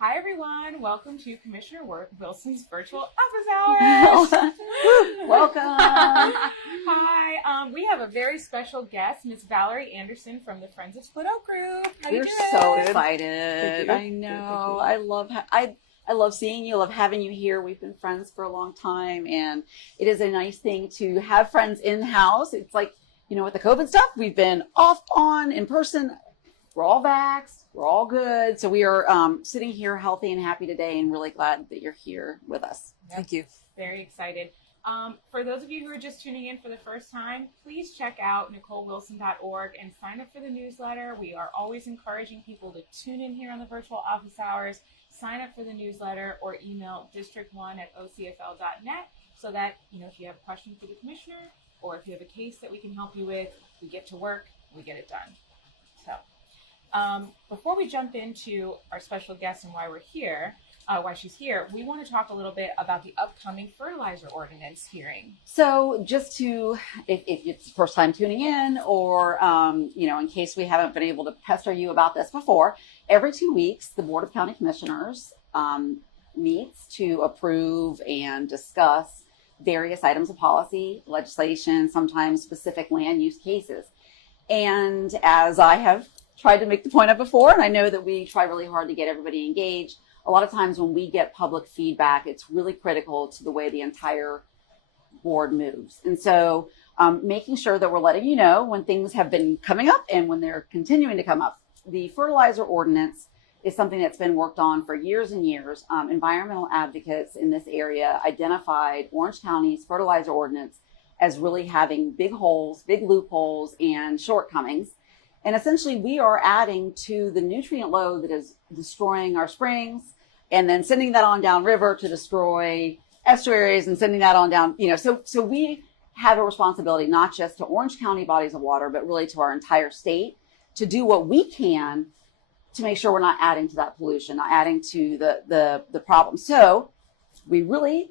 Hi everyone, welcome to Commissioner Wilson's virtual office hours. Welcome. Hi, we have a very special guest, Miss Valerie Anderson from the Friends of Split Oak Group. How you We're doing? so excited. Thank I you. know. I love seeing you. I love having you here. We've been friends for a long time, and it is a nice thing to have friends in house. It's like, with the COVID stuff, we've been off on in person. We're all vaxxed. We're all good. So we are sitting here healthy and happy today, and really glad that you're here with us. Thank you. Very excited. For those of you who are just tuning in for the first time, please check out NicoleWilson.org and sign up for the newsletter. We are always encouraging people to tune in here on the virtual office hours, sign up for the newsletter, or email district1@ocfl.net so that, if you have a question for the commissioner or if you have a case that we can help you with, we get to work, we get it done. So before we jump into our special guest and why we're here, why she's here, we want to talk a little bit about the upcoming Fertilizer Ordinance hearing. So just to, if it's the first time tuning in, or, in case we haven't been able to pester you about this before, every 2 weeks, the Board of County Commissioners meets to approve and discuss various items of policy, legislation, sometimes specific land use cases. And as I have tried to make the point of before, and I know that we try really hard to get everybody engaged, a lot of times when we get public feedback, it's really critical to the way the entire board moves. And so making sure that we're letting you know when things have been coming up and when they're continuing to come up. The Fertilizer Ordinance is something that's been worked on for years and years. Environmental advocates in this area identified Orange County's Fertilizer Ordinance as really having big holes, big loopholes, and shortcomings. And essentially, we are adding to the nutrient load that is destroying our springs and then sending that on downriver to destroy estuaries and sending that on down, So we have a responsibility not just to Orange County bodies of water, but really to our entire state to do what we can to make sure we're not adding to that pollution, not adding to the problem. So we really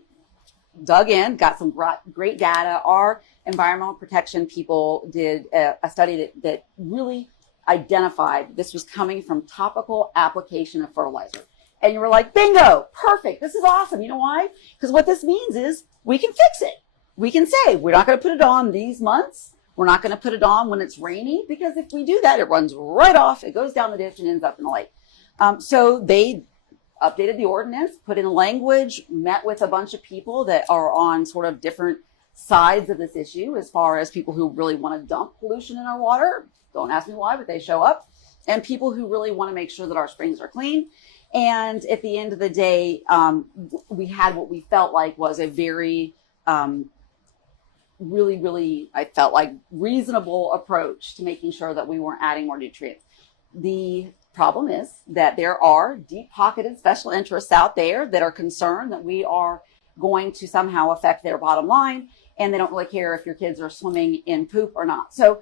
dug in, got some great data. Our environmental protection people did a study that really identified this was coming from topical application of fertilizer. And you were like, bingo, perfect. This is awesome. You know why? Because what this means is we can fix it. We can say we're not going to put it on these months. We're not going to put it on when it's rainy, because if we do that, it runs right off. It goes down the ditch and ends up in the lake. So they updated the ordinance, put in language, met with a bunch of people that are on sort of different sides of this issue, as far as people who really want to dump pollution in our water. Don't ask me why, but they show up. And people who really want to make sure that our springs are clean. And at the end of the day, we had what we felt like was a very, really, I felt like reasonable approach to making sure that we weren't adding more nutrients. The problem is that there are deep-pocketed special interests out there that are concerned that we are going to somehow affect their bottom line, and they don't really care if your kids are swimming in poop or not. So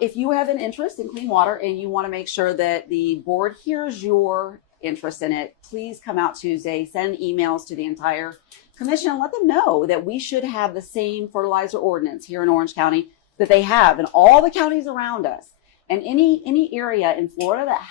if you have an interest in clean water and you want to make sure that the board hears your interest in it, please come out Tuesday, send emails to the entire commission and let them know that we should have the same fertilizer ordinance here in Orange County that they have in all the counties around us. And any area in Florida that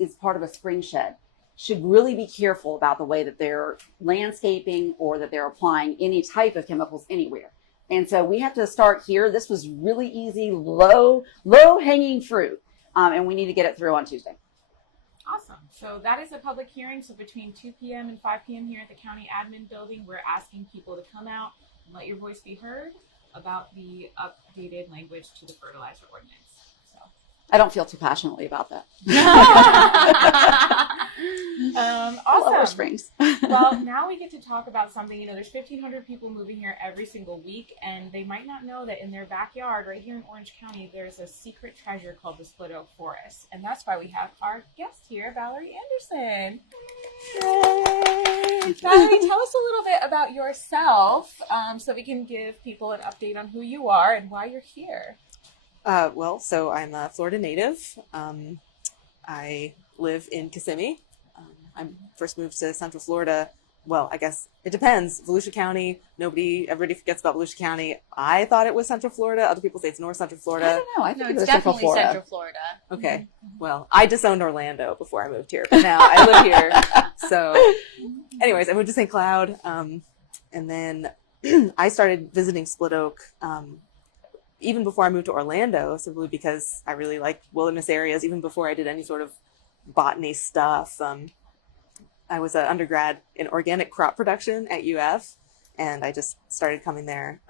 is part of a spring shed should really be careful about the way that they're landscaping or that they're applying any type of chemicals anywhere. And so we have to start here. This was really easy, low hanging fruit. And we need to get it through on Tuesday. Awesome. So that is a public hearing. So between 2 p.m. and 5 p.m. here at the county admin building, we're asking people to come out and let your voice be heard about the updated language to the Fertilizer Ordinance. I don't feel too passionately about that. Awesome. Springs. Well, now we get to talk about something. There's 1,500 people moving here every single week, and they might not know that in their backyard, right here in Orange County, there's a secret treasure called the Split Oak Forest. And that's why we have our guest here, Valerie Anderson. Yay! Valerie, tell us a little bit about yourself so we can give people an update on who you are and why you're here. So I'm a Florida native. I live in Kissimmee. I first moved to Central Florida well, I guess it depends. Volusia County, everybody forgets about Volusia County. I thought it was Central Florida. Other people say it's North Central I Florida. don't know. I think No, it it's was Central definitely Florida. Central Florida. Okay. Well, I disowned Orlando before I moved here, but now I live here. So, anyways, I moved to St. Cloud, and then I started visiting Split Oak even before I moved to Orlando, simply because I really like wilderness areas. Even before I did any sort of botany stuff, I was an undergrad in organic crop production at UF, and I just started coming there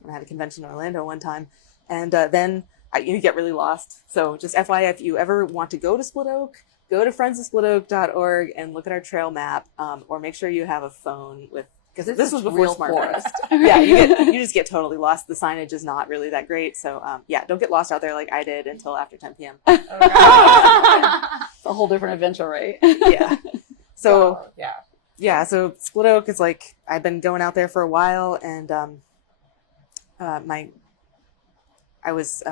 when I had a convention in Orlando one time, and then you get really lost. So just FYI, if you ever want to go to Split Oak, go to friendsofsplitoak.org and look at our trail map, or make sure you have a phone with, because this was before real Smart forest. Yeah, you just get totally lost. The signage is not really that great. So yeah, don't get lost out there like I did until after 10 p.m. It's a whole different adventure, right? Yeah. So yeah. So Split Oak is like, I've been going out there for a while, and I was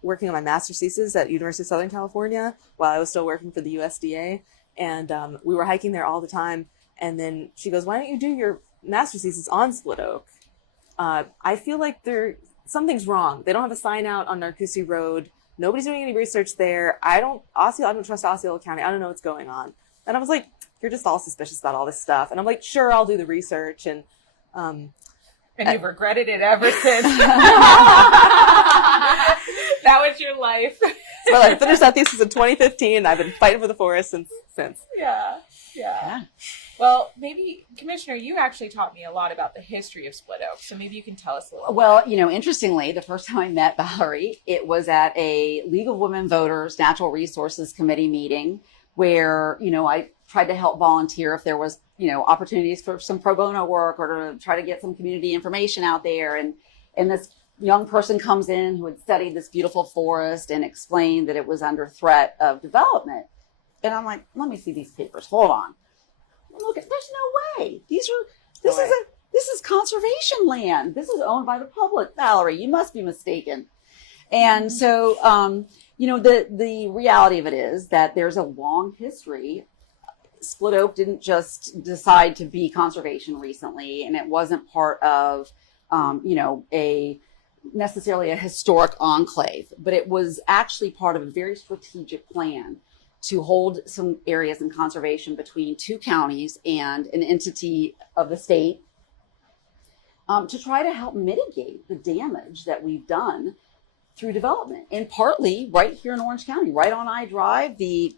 working on my master's thesis at University of Southern California while I was still working for the USDA, and we were hiking there all the time. And then she goes, "Why don't you do your master's thesis on Split Oak? I feel like something's wrong. They don't have a sign out on Narcoossee Road. Nobody's doing any research there. I don't trust Osceola County. I don't know what's going on." And I was like, "You're just all suspicious about all this stuff." And I'm like, "Sure, I'll do the research." And you've regretted it ever since. That was your life. so I finished that thesis in 2015. And I've been fighting for the forest since. Yeah. Well, maybe, Commissioner, you actually taught me a lot about the history of Split Oak, so maybe you can tell us a little. Well, interestingly, the first time I met Valerie, it was at a League of Women Voters Natural Resources Committee meeting where, I tried to help volunteer if there was, opportunities for some pro bono work or to try to get some community information out there. And this young person comes in who had studied this beautiful forest and explained that it was under threat of development. And I'm like, let me see these papers. Hold on. Look, there's no way. This is conservation land. This is owned by the public. Valerie, you must be mistaken. And so, the reality of it is that there's a long history. Split Oak didn't just decide to be conservation recently, and it wasn't part of, necessarily a historic enclave, but it was actually part of a very strategic plan to hold some areas in conservation between two counties and an entity of the state, to try to help mitigate the damage that we've done through development. And partly right here in Orange County, right on I Drive, the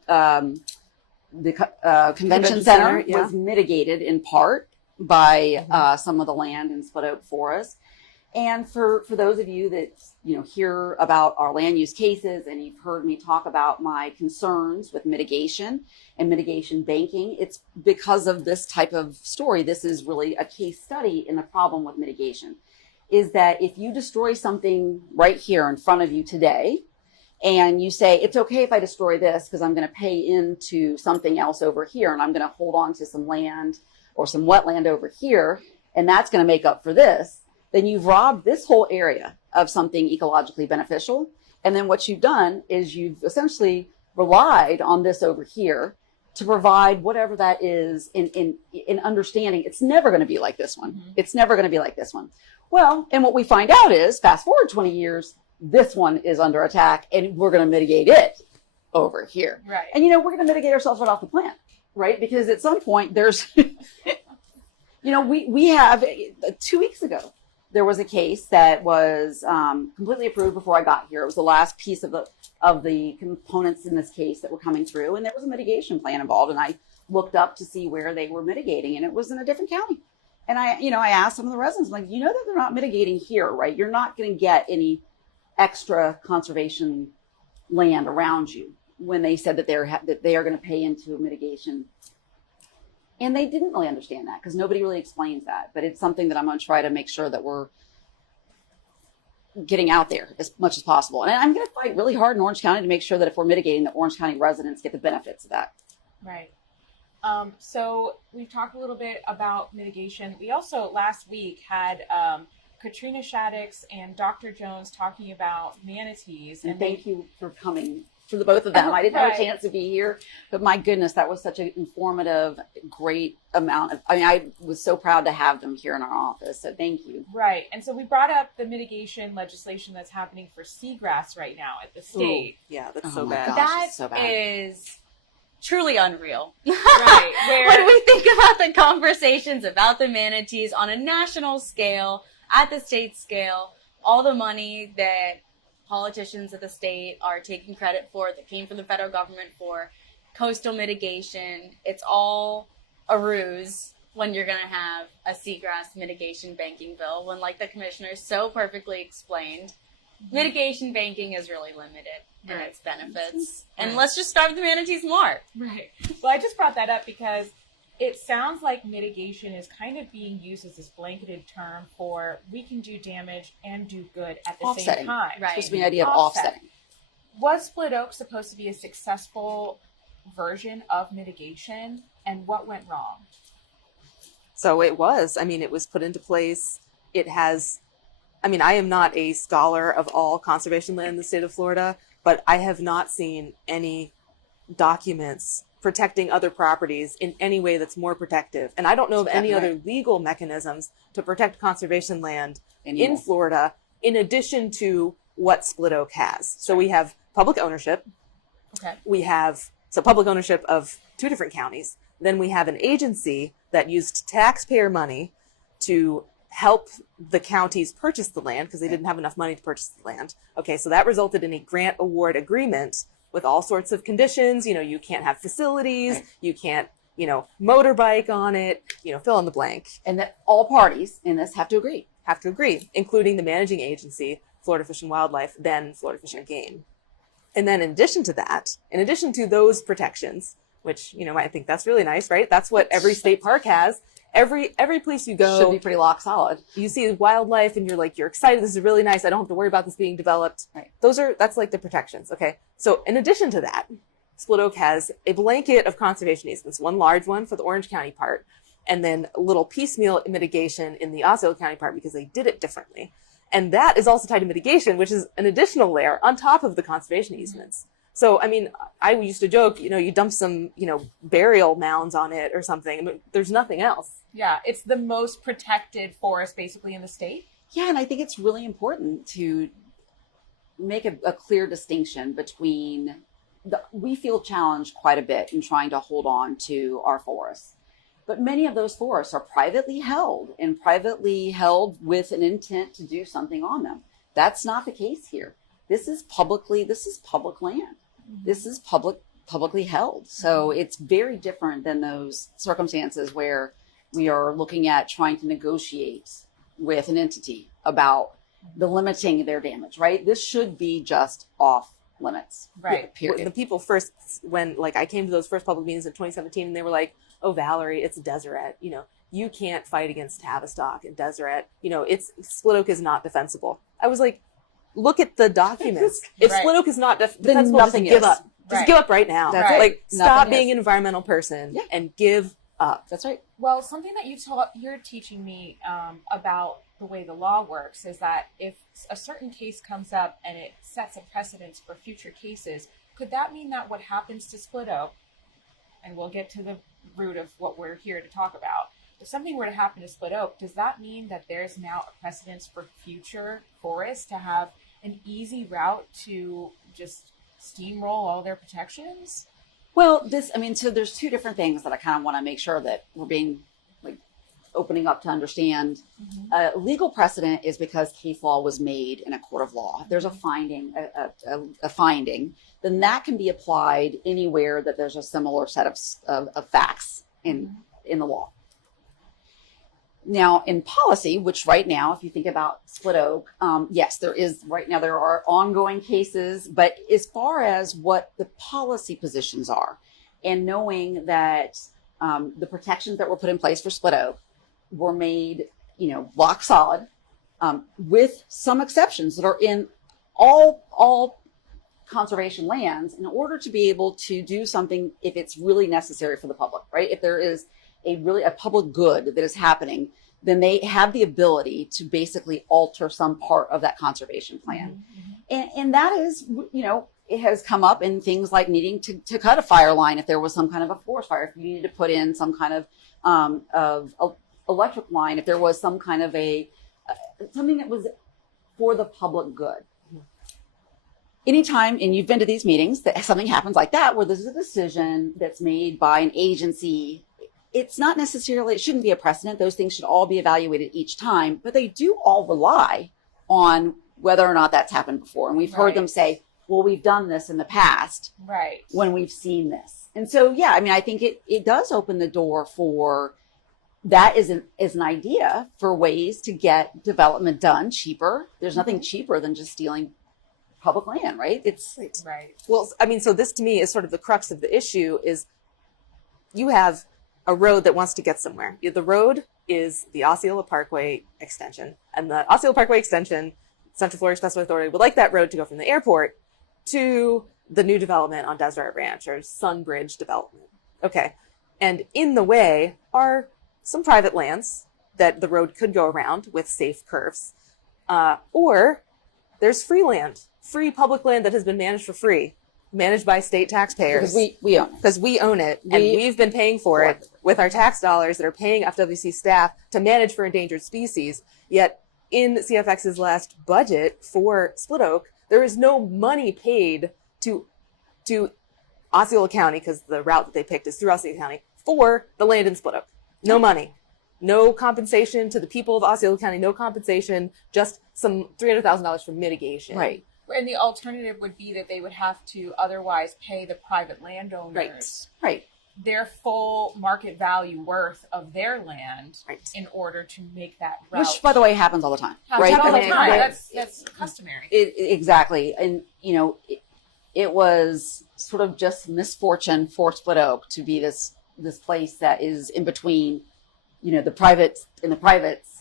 convention center was mitigated in part by some of the land in Split Oak Forest. And for those of you that hear about our land use cases, and you've heard me talk about my concerns with mitigation and mitigation banking, it's because of this type of story. This is really a case study in the problem with mitigation, is that if you destroy something right here in front of you today, and you say, it's okay if I destroy this because I'm going to pay into something else over here, and I'm going to hold on to some land or some wetland over here, and that's going to make up for this, then you've robbed this whole area of something ecologically beneficial. And then what you've done is you've essentially relied on this over here to provide whatever that is in understanding. It's never going to be like this one. Mm-hmm. It's never going to be like this one. Well, and what we find out is, fast forward 20 years, this one is under attack, and we're going to mitigate it over here. Right. And, we're going to mitigate ourselves right off the plant, right? Because at some point there's, we have 2 weeks ago, there was a case that was completely approved before I got here. It was the last piece of the components in this case that were coming through, and there was a mitigation plan involved. And I looked up to see where they were mitigating, and it was in a different county. And I asked some of the residents, like, that they're not mitigating here, right? You're not going to get any extra conservation land around you, when they said that they are going to pay into mitigation. And they didn't really understand that because nobody really explains that. But it's something that I'm going to try to make sure that we're getting out there as much as possible. And I'm going to fight really hard in Orange County to make sure that if we're mitigating, that Orange County residents get the benefits of that. Right. So we've talked a little bit about mitigation. We also last week had Katrina Shaddix and Dr. Jones talking about manatees. And thank you for coming for the both of them. I didn't have a Right. chance to be here, but my goodness, that was such an informative, great amount of, I mean, I was so proud to have them here in our office. So thank you. Right. And so we brought up the mitigation legislation that's happening for seagrass right now at the state. Yeah, that's Oh so my bad. gosh. That it's so bad. is truly unreal. Right. When we think about the conversations about the manatees on a national scale, at the state scale, all the money that politicians at the state are taking credit for, that came from the federal government for coastal mitigation, it's all a ruse when you're going to have a seagrass mitigation banking bill, when, like the commissioner so perfectly explained, mitigation banking is really limited in Right. its benefits. Right. And let's just starve the manatees more. Right. Well, I just brought that up because it sounds like mitigation is kind of being used as this blanketed term for we can do damage and do good at the Offsetting. same time. Right. Supposed to be an idea of Offset. offsetting. Was Split Oak supposed to be a successful version of mitigation, and what went wrong? So it was. I mean, it was put into place. It has. I mean, I am not a scholar of all conservation land in the state of Florida, but I have not seen any documents protecting other properties in any way that's more protective. And I don't know of any Exactly other legal mechanisms to protect conservation land Anymore. in Florida in addition to what Split Oak has. So we have public ownership. Okay. We have public ownership of 2 different counties. Then we have an agency that used taxpayer money to help the counties purchase the land because they didn't have enough money to purchase the land. Okay, so that resulted in a grant award agreement with all sorts of conditions. You know, you can't have facilities, Right. you can't, motorbike on it, fill in the blank. And that all parties in this have to agree. Have to agree, including the managing agency, Florida Fish and Wildlife, then Florida Fish and Game. And then in addition to that, in addition to those protections, which, I think that's really nice, right? That's what every state park has. Every place you go, Should be pretty lock solid. you see wildlife and you're excited. This is really nice. I don't have to worry about this being developed. Right. That's like the protections. Okay. So in addition to that, Split Oak has a blanket of conservation easements, one large one for the Orange County part, and then a little piecemeal mitigation in the Osceola County part because they did it differently. And that is also tied to mitigation, which is an additional layer on top of the conservation easements. So, I mean, I used to joke, you dump some, burial mounds on it or something. I mean, there's nothing else. Yeah, it's the most protected forest basically in the state. Yeah, and I think it's really important to make a clear distinction between we feel challenged quite a bit in trying to hold on to our forests. But many of those forests are privately held with an intent to do something on them. That's not the case here. This is public land. This is publicly held. So it's very different than those circumstances where we are looking at trying to negotiate with an entity about the limiting their damage, right? This should be just off limits. Right. Period. The people first, when I came to those first public meetings in 2017, and they were like, "Oh, Valerie, it's Deseret. You can't fight against Tavistock and Deseret. It's Split Oak is not defensible." I was like, "Look at the documents. If Right. Split Oak is not Then defensible, nothing just give is. up. Just Right. give up right now. That's Right. it. Like, stop Nothing being is. an environmental person Yeah. and give up." That's right. Well, something that you're teaching me about the way the law works is that if a certain case comes up and it sets a precedence for future cases, could that mean that what happens to Split Oak, and we'll get to the root of what we're here to talk about, if something were to happen to Split Oak, does that mean that there's now a precedence for future forests to have an easy route to just steamroll all their protections? Well, so there's 2 different things that I kind of want to make sure that we're being opening up to understand. Legal precedent is because case law was made in a court of law. If there's a finding, a finding, then that can be applied anywhere that there's a similar set of facts in the law. Now, in policy, which right now, if you think about Split Oak, yes, there are ongoing cases, but as far as what the policy positions are, and knowing that the protections that were put in place for Split Oak were made, rock solid, with some exceptions that are in all conservation lands in order to be able to do something if it's really necessary for the public, right? If there is a public good that is happening, then they have the ability to basically alter some part of that conservation plan. And that is, it has come up in things like needing to cut a fire line if there was some kind of a forest fire, if you needed to put in some kind of electric line, if there was some kind of something that was for the public good. Anytime, and you've been to these meetings, that something happens like that, where there's a decision that's made by an agency, it's not necessarily, it shouldn't be a precedent. Those things should all be evaluated each time, but they do all rely on whether or not that's happened before. And we've heard them say, well, we've done this in the past when we've seen this. And so, yeah, I mean, I think it does open the door for, that is an idea for ways to get development done cheaper. There's nothing cheaper than just stealing public land, right? It's Right. Well, I mean, so this to me is sort of the crux of the issue is you have a road that wants to get somewhere. The road is the Osceola Parkway extension, and the Osceola Parkway extension, Central Florida Expressway Authority would like that road to go from the airport to the new development on Desert Ranch or Sunbridge development. Okay. And in the way are some private lands that the road could go around with safe curves. Or there's free land, free public land that has been managed for free, managed by state taxpayers. because we own it. Because we own it, and we've been paying for it with our tax dollars that are paying FWC staff to manage for endangered species. Yet in CFX's last budget for Split Oak, there is no money paid to Osceola County, because the route that they picked is through Osceola County, for the land in Split Oak. No money. No compensation to the people of Osceola County, no compensation, just some $300,000 for mitigation. Right. And the alternative would be that they would have to otherwise pay the private landowners Right. their full market value worth of their land in order to make that route. Which, by the way, happens all the time. Happens right? all the I mean, time. right. That's customary. Exactly. And, you know, it was sort of just misfortune for Split Oak to be this place that is in between, you know, the privates,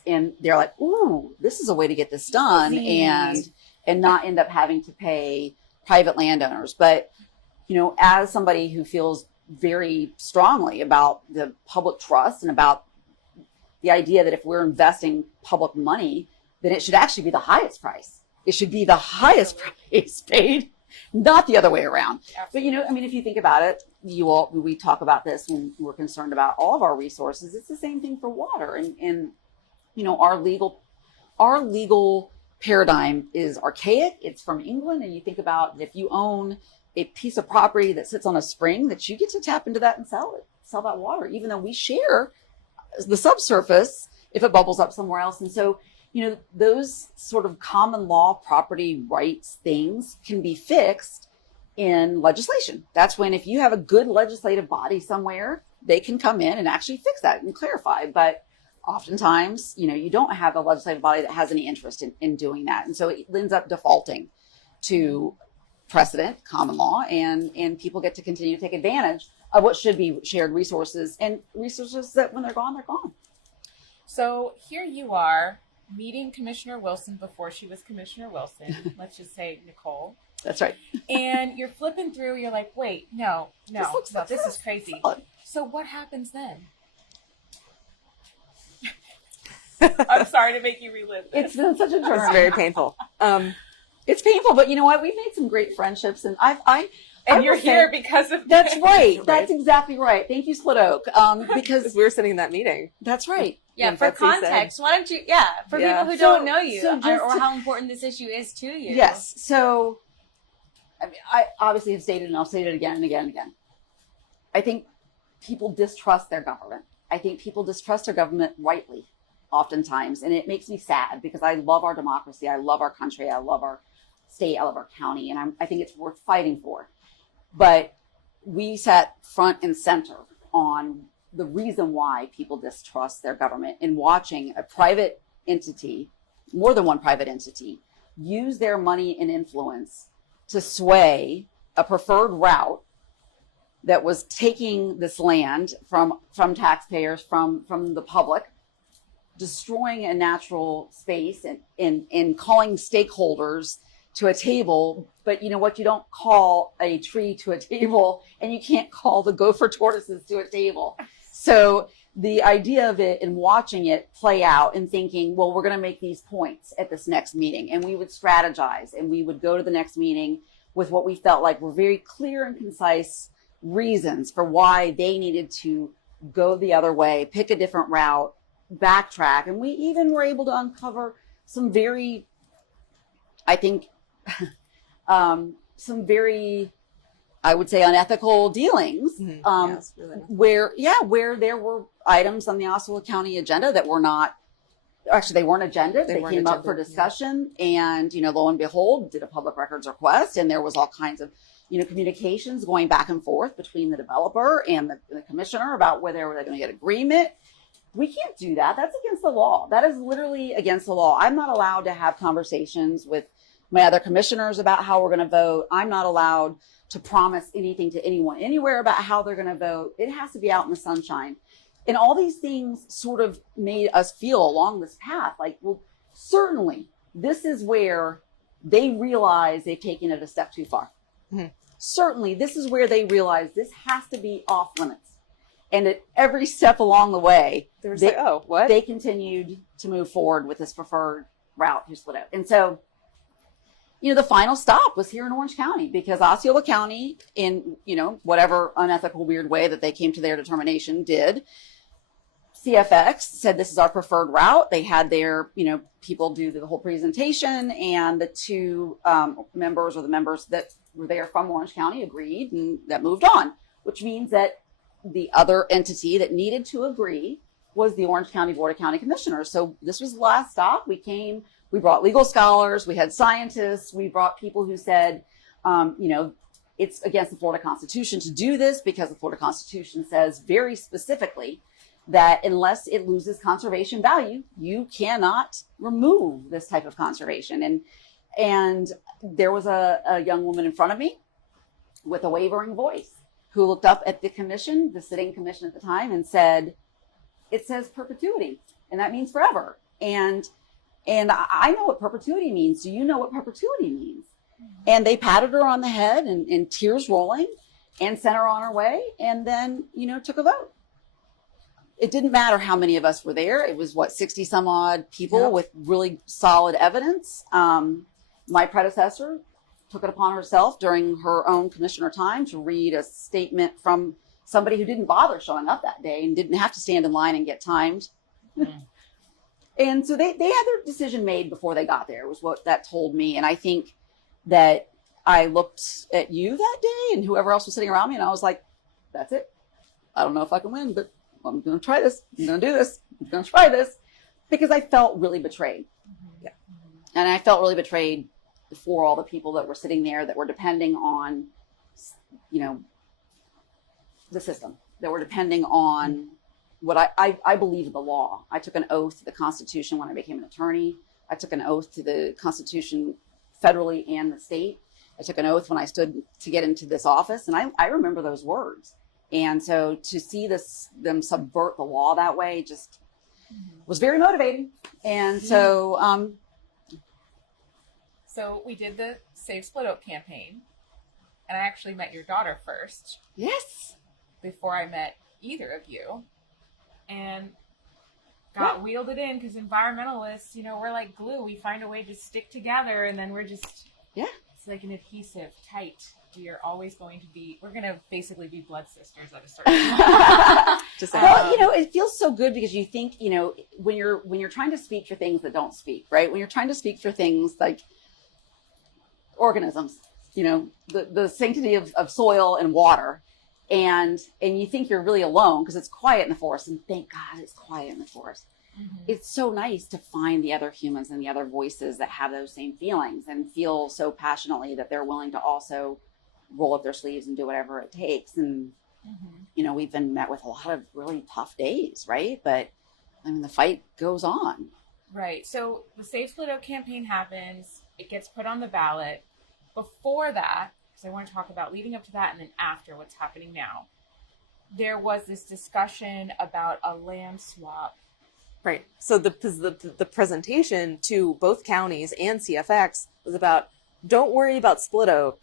and they're like, ooh, this is a way to get this done, and not end up having to pay private landowners. But, you know, as somebody who feels very strongly about the public trust and about the idea that if we're investing public money, then it should actually be the highest price. It should be the highest price paid, not the other way around. Absolutely. But, you know, I mean, if you think about it, we talk about this when we're concerned about all of our resources. It's the same thing for water. And you know, our legal paradigm is archaic. It's from England. And you think about if you own a piece of property that sits on a spring, that you get to tap into that and sell that water, even though we share the subsurface if it bubbles up somewhere else. And so, you know, those sort of common law property rights things can be fixed in legislation. That's when, if you have a good legislative body somewhere, they can come in and actually fix that and clarify. But oftentimes, you know, you don't have a legislative body that has any interest in doing that. And so it ends up defaulting to precedent, common law, and people get to continue to take advantage of what should be shared resources, and resources that when they're gone, they're gone. So here you are meeting Commissioner Wilson before she was Commissioner Wilson. Let's just say Nicole. That's right. And you're flipping through. You're like, wait, no, this is crazy. Solid. So what happens then? I'm sorry to make you relive this. It's been such a journey. It's very painful. It's painful, but you know what? We've made some great friendships, and you're here because of That's right. Right. That's exactly right. Thank you, Split Oak. Because we were sitting in that meeting. that's right. Yeah, And for Betsy said- context, why don't you, for Yeah. people who So- don't know you so just or to- how important this issue is to you. Yes. So, I mean, I obviously have stated, and I'll say it again and again and again. I think people distrust their government. I think people distrust their government rightly, oftentimes, and it makes me sad because I love our democracy. I love our country. I love our state. I love our county, and I think it's worth fighting for. But we sat front and center on the reason why people distrust their government in watching a private entity, more than one private entity, use their money and influence to sway a preferred route that was taking this land from taxpayers, from the public, destroying a natural space and calling stakeholders to a table. But you know what? You don't call a tree to a table, and you can't call the Gopher Tortoises to a table. So the idea of it and watching it play out and thinking, well, we're going to make these points at this next meeting. And we would strategize, and we would go to the next meeting with what we felt like were very clear and concise reasons for why they needed to go the other way, pick a different route, backtrack. And we even were able to uncover some very, I think, some very, I would say, unethical dealings, Yes, really. where there were items on the Osceola County agenda that were not, actually they weren't agendas. They weren't came up for agendas, discussion, and, lo and behold, did a public records request, and there was all kinds of, communications going back and forth between the developer and the commissioner about whether they were going to get agreement. We can't do that. That's against the law. That is literally against the law. I'm not allowed to have conversations with my other commissioners about how we're going to vote. I'm not allowed to promise anything to anyone anywhere about how they're going to vote. It has to be out in the sunshine. And all these things sort of made us feel along this path like, well, certainly this is where they realize they've taken it a step too far. Mm-hmm. Certainly this is where they realize this has to be off limits. And at every step along the way, Like, oh, what? they continued to move forward with this preferred route through Split Oak. And so, the final stop was here in Orange County, because Osceola County, in, whatever unethical, weird way that they came to their determination, did. CFX said this is our preferred route. They had their, people do the whole presentation, and the two members, or the members that were there from Orange County, agreed, and that moved on, which means that the other entity that needed to agree was the Orange County Board of County Commissioners. So this was the last stop. We brought legal scholars, we had scientists, we brought people who said, it's against the Florida Constitution to do this, because the Florida Constitution says very specifically that unless it loses conservation value, you cannot remove this type of conservation. And there was a young woman in front of me with a wavering voice who looked up at the commission, the sitting commission at the time, and said, it says perpetuity, and that means forever. And I know what perpetuity means. Do you know what perpetuity means? And they patted her on the head, and tears rolling, and sent her on her way, and then, took a vote. It didn't matter how many of us were there. It was 60 some odd people with really solid evidence. My predecessor took it upon herself during her own commissioner time to read a statement from somebody who didn't bother showing up that day and didn't have to stand in line and get timed. And so they had their decision made before they got there, was what that told me. And I think that I looked at you that day and whoever else was sitting around me, and I was like, that's it. I don't know if I can win, but I'm going to try this. I'm going to do this. I'm going to try this, because I felt really betrayed. Yeah. And I felt really betrayed for all the people that were sitting there that were depending on, the system, that were depending on what I believe in the law. I took an oath to the Constitution when I became an attorney. I took an oath to the Constitution federally and the state. I took an oath when I stood to get into this office. And I remember those words. And so to see them subvert the law that way just was very motivating. And so, So we did the Save Split Oak campaign, and I actually met your daughter first yes. before I met either of you, and got wheeled in, because environmentalists, we're like glue. We find a way to stick together, and then we're just, it's like an adhesive, tight. We are always going to be, we're going to basically be blood sisters at a certain point. Just Well, it feels so good, because you think, when you're trying to speak for things that don't speak, right? When you're trying to speak for things like organisms, the sanctity of soil and water, and you think you're really alone because it's quiet in the forest, and thank God it's quiet in the forest. Mm-hmm. It's so nice to find the other humans and the other voices that have those same feelings and feel so passionately that they're willing to also roll up their sleeves and do whatever it takes. And we've been met with a lot of really tough days, right? But the fight goes on. Right. So the Save Split Oak campaign happens. It gets put on the ballot. Before that, because I want to talk about leading up to that and then after what's happening now, there was this discussion about a land swap. Right. So the presentation to both counties and CFX was about, don't worry about Split Oak.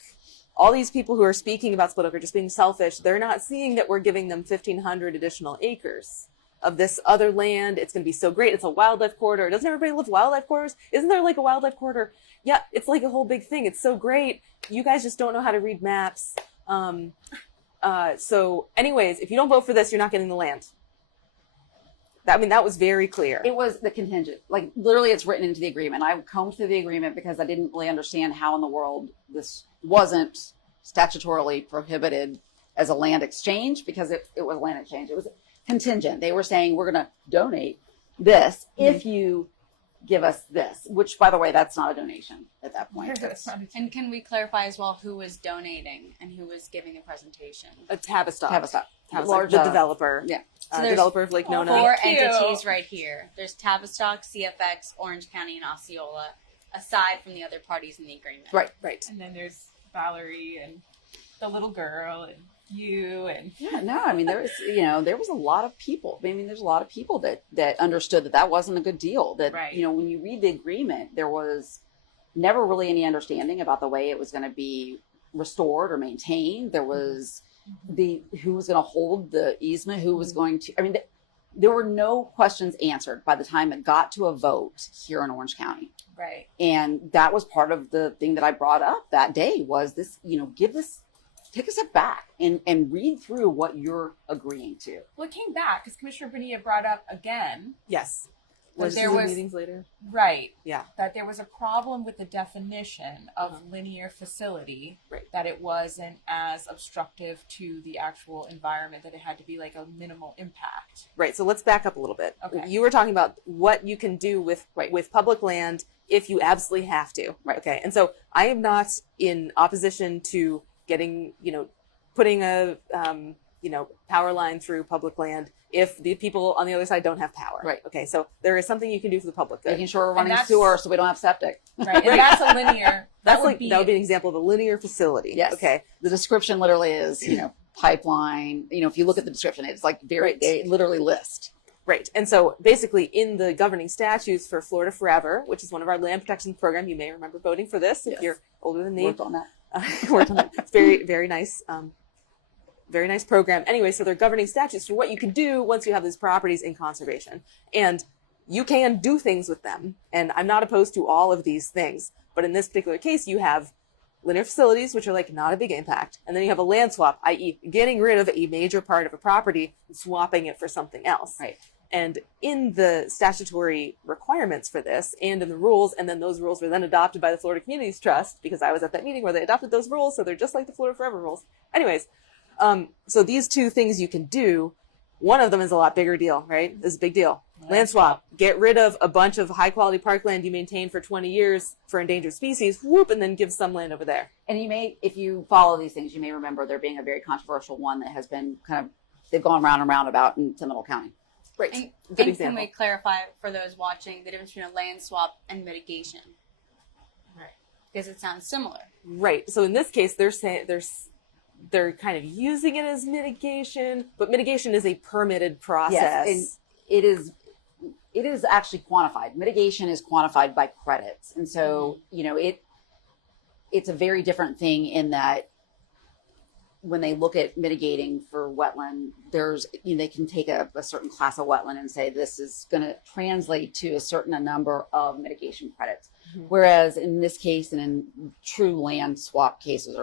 All these people who are speaking about Split Oak are just being selfish. They're not seeing that we're giving them 1,500 additional acres. of this other land. It's going to be so great. It's a wildlife corridor. Doesn't everybody love wildlife corridors? Isn't there like a wildlife corridor? Yeah, it's like a whole big thing. It's so great. You guys just don't know how to read maps. So anyways, if you don't vote for this, you're not getting the land. That was very clear. It was the contingent. Like, literally, it's written into the agreement. I combed through the agreement because I didn't really understand how in the world this wasn't statutorily prohibited as a land exchange, because it was a land exchange. It was contingent. They were saying, we're going to donate this if you give us this, which, by the way, that's not a donation at that point. And can we clarify as well who was donating and who was giving the presentation? Tavistock. Large, the developer. Yeah. So there's developer of Lake Nona. 4 Cute. entities right here. There's Tavistock, CFX, Orange County, and Osceola, aside from the other parties in the agreement. Right. And then there's Valerie and the little girl and you and Yeah, no, I mean, there was a lot of people. I mean, there's a lot of people that understood that wasn't a good deal. That, Right. when you read the agreement, there was never really any understanding about the way it was going to be restored or maintained. There was who was going to hold the easement, who was going to, I mean, there were no questions answered by the time it got to a vote here in Orange County. right. And that was part of the thing that I brought up that day was this, take a step back and read through what you're agreeing to. Well, it came back because Commissioner Bonilla brought up again, Yes. But There was meetings later. right? Yeah. That there was a problem with the definition of linear facility. Right. That it wasn't as obstructive to the actual environment. That it had to be like a minimal impact. Right. So let's back up a little bit. Okay. You were talking about what you can do with public land if you absolutely have to. Right. Okay. And so I am not in opposition to getting, putting a, power line through public land if the people on the other side don't have power. Right. Okay. So there is something you can do for the public good. Making sure we're running that's- sewer so we don't have septic. Right. And that's a linear. That would would be an example of a linear facility. Yes. Okay. The description literally is, pipeline. If you look at the description, it's like they literally list. Right. And so basically in the governing statutes for Florida Forever, which is one of our land protection program, you may remember voting for this if Yes. you're older than me. Worked on that. Worked on that. It's very, very nice. Very nice program. Anyway, so they're governing statutes for what you can do once you have these properties in conservation. And you can do things with them. And I'm not opposed to all of these things. But in this particular case, you have linear facilities, which are like not a big impact. And then you have a land swap, i.e. getting rid of a major part of a property and swapping it for something else. Right. And in the statutory requirements for this and in the rules, and then those rules were then adopted by the Florida Communities Trust, because I was at that meeting where they adopted those rules, so they're just like the Florida Forever rules. Anyways, so these two things you can do, one of them is a lot bigger deal, right? This is a big deal. Land swap. Get rid of a bunch of high quality parkland you maintain for 20 years for endangered species, whoop, and then give some land over there. And if you follow these things, you may remember there being a very controversial one that has been they've gone round and round about in Seminole County. Right. And, Good and example. can we clarify for those watching the difference between a land swap and mitigation? Right. Because it sounds similar. Right. So in this case, they're saying they're kind of using it as mitigation, but mitigation is a permitted process. Yes, and it is actually quantified. Mitigation is quantified by credits, and so it's a very different thing in that when they look at mitigating for wetland, they can take a certain class of wetland and say this is going to translate to a certain number of mitigation credits. Mm-hmm. Whereas in this case and in true land swap cases,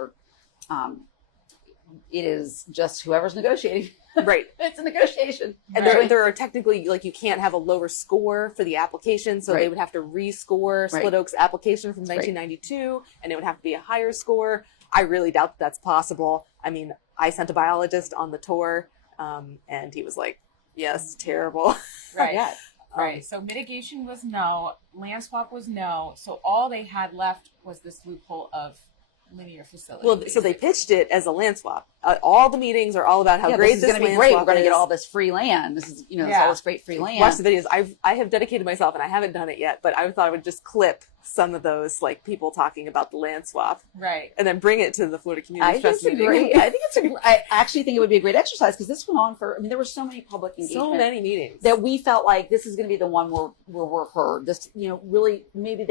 it is just whoever's negotiating. Right. It's a negotiation. And there are technically, you can't have a lower score for the application, so they would have to rescore Split Oak's application from 1992, and it would have to be a higher score. I really doubt that that's possible. I mean, I sent a biologist on the tour, and he was like, yes, terrible. Right. Yeah. Right. So mitigation was no. Land swap was no. So all they had left was this loophole of linear facility. Well, so they pitched it as a land swap. All the meetings are all about how great this is going to be land great. swap We're going to is. get all this free land. This is, there's all this great free land. Watch the videos. I have dedicated myself, and I haven't done it yet, but I thought I would just clip some of those people talking about the land swap, right, and then bring it to the Florida Community Trust meeting. I actually think it would be a great exercise because this went on for. I mean, there were so many public engagements, so many meetings that we felt like this is going to be the one where we're heard. This, really, maybe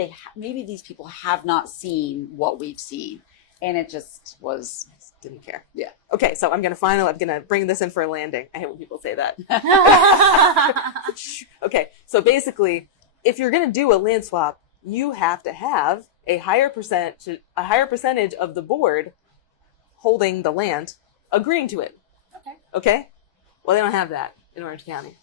these people have not seen what we've seen. And it just was, Didn't care. Yeah. Okay, so I'm gonna bring this in for a landing. I hate when people say that. Okay, so basically, if you're gonna do a land swap, you have to have a higher percentage of the board holding the land agreeing to it. Okay. Okay? Well, they don't have that in Orange County.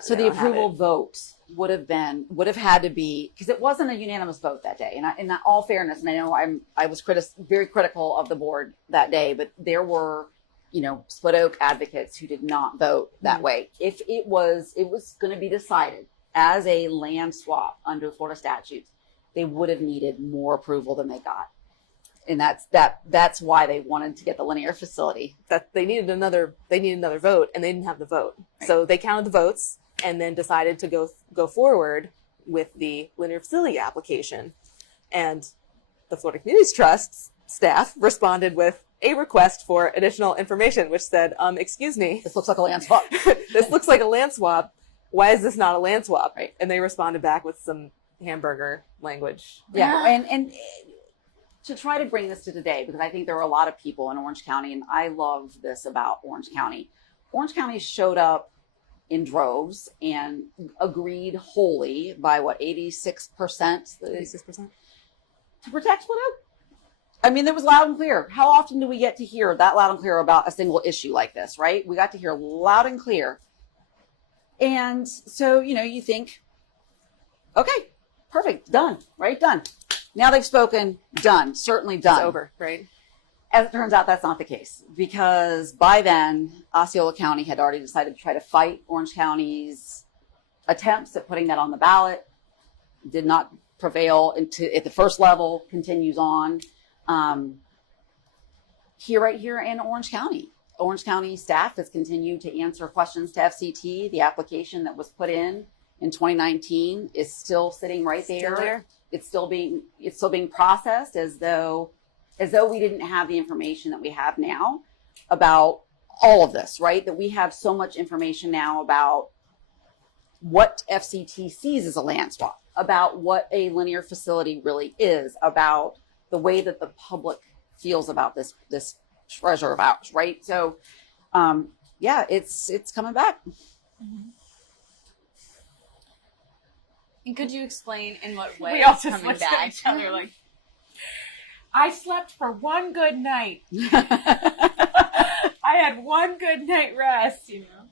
so the approval vote would have had to be, because it wasn't a unanimous vote that day. And in all fairness, and I know I was very critical of the board that day, but there were, Split Oak advocates who did not vote that way. If it was going to be decided as a land swap under Florida statutes, they would have needed more approval than they got. And that's why they wanted to get the linear facility. That they needed another vote, and they didn't have the vote. Right. So they counted the votes and then decided to go forward with the linear facility application. And the Florida Communities Trust staff responded with a request for additional information, which said, excuse me, This looks like a land swap. this looks like a land swap. Why is this not a land swap? Right. And they responded back with some hamburger language. Yeah, and to try to bring this to today, because I think there are a lot of people in Orange County, and I love this about Orange County. Orange County showed up in droves and agreed wholly by 86%? 86%. To protect Split Oak. I mean, it was loud and clear. How often do we get to hear that loud and clear about a single issue like this, right? We got to hear loud and clear. And so, you think, okay, perfect, done, right? Done. Now they've spoken, done, certainly done. It's over, right? As it turns out, that's not the case, because by then, Osceola County had already decided to try to fight Orange County's attempts at putting that on the ballot. Did not prevail at the first level, continues on. Right here in Orange County staff has continued to answer questions to FCT. The application that was put in 2019 is still sitting right there. It's still being processed as though we didn't have the information that we have now about all of this, right? That we have so much information now about what FCT sees as a land swap, about what a linear facility really is, about the way that the public feels about this treasure of ours, right? So, it's coming back. Mm-hmm. And could you explain in what way We all it's just coming looked at back? each other like, I slept for one good night. I had one good night rest,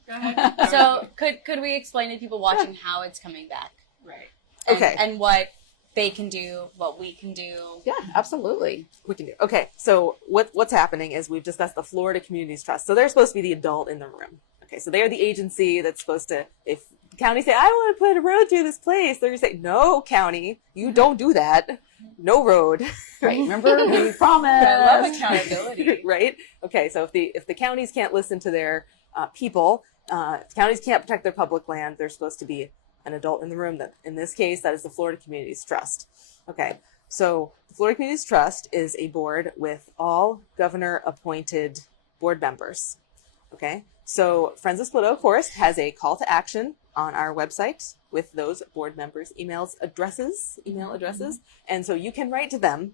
Go ahead. So could we explain to people watching how it's coming back? Right. Okay. And what they can do, what we can do. Yeah, absolutely. We can do. Okay, so what's happening is we've discussed the Florida Communities Trust. So they're supposed to be the adult in the room. Okay, so they're the agency that's supposed to, if the county say, I want to put a road through this place, they're going to say, no, county, you don't do that. No road. Right. Remember, we promised. I love accountability. Right? Okay, so if the counties can't listen to their people, if counties can't protect their public land, they're supposed to be an adult in the room. That in this case, that is the Florida Communities Trust. Okay, so the Florida Communities Trust is a board with all governor-appointed board members. Okay, so Friends of Split Oak Forest has a call to action on our website with those board members' email addresses, and so you can write to them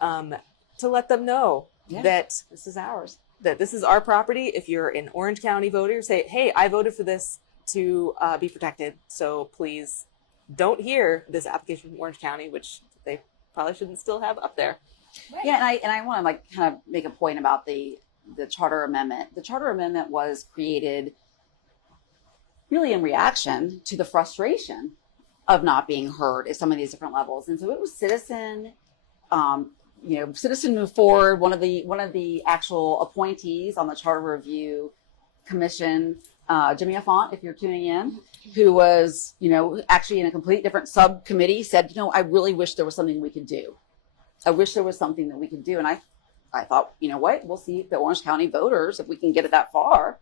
to let them know that This is ours. that this is our property. If you're an Orange County voter, say, hey, I voted for this to be protected. So please don't hear this application from Orange County, which they probably shouldn't still have up there. Right. Yeah, and I want to kind of make a point about the charter amendment. The charter amendment was created really in reaction to the frustration of not being heard at some of these different levels. And so it was Citizen moved forward. One of the actual appointees on the Charter Review Commission, Jimmy Affont, if you're tuning in, who was, actually in a complete different subcommittee, said, I really wish there was something we could do. I wish there was something that we could do. And I thought, what? We'll see if the Orange County voters, if we can get it that far,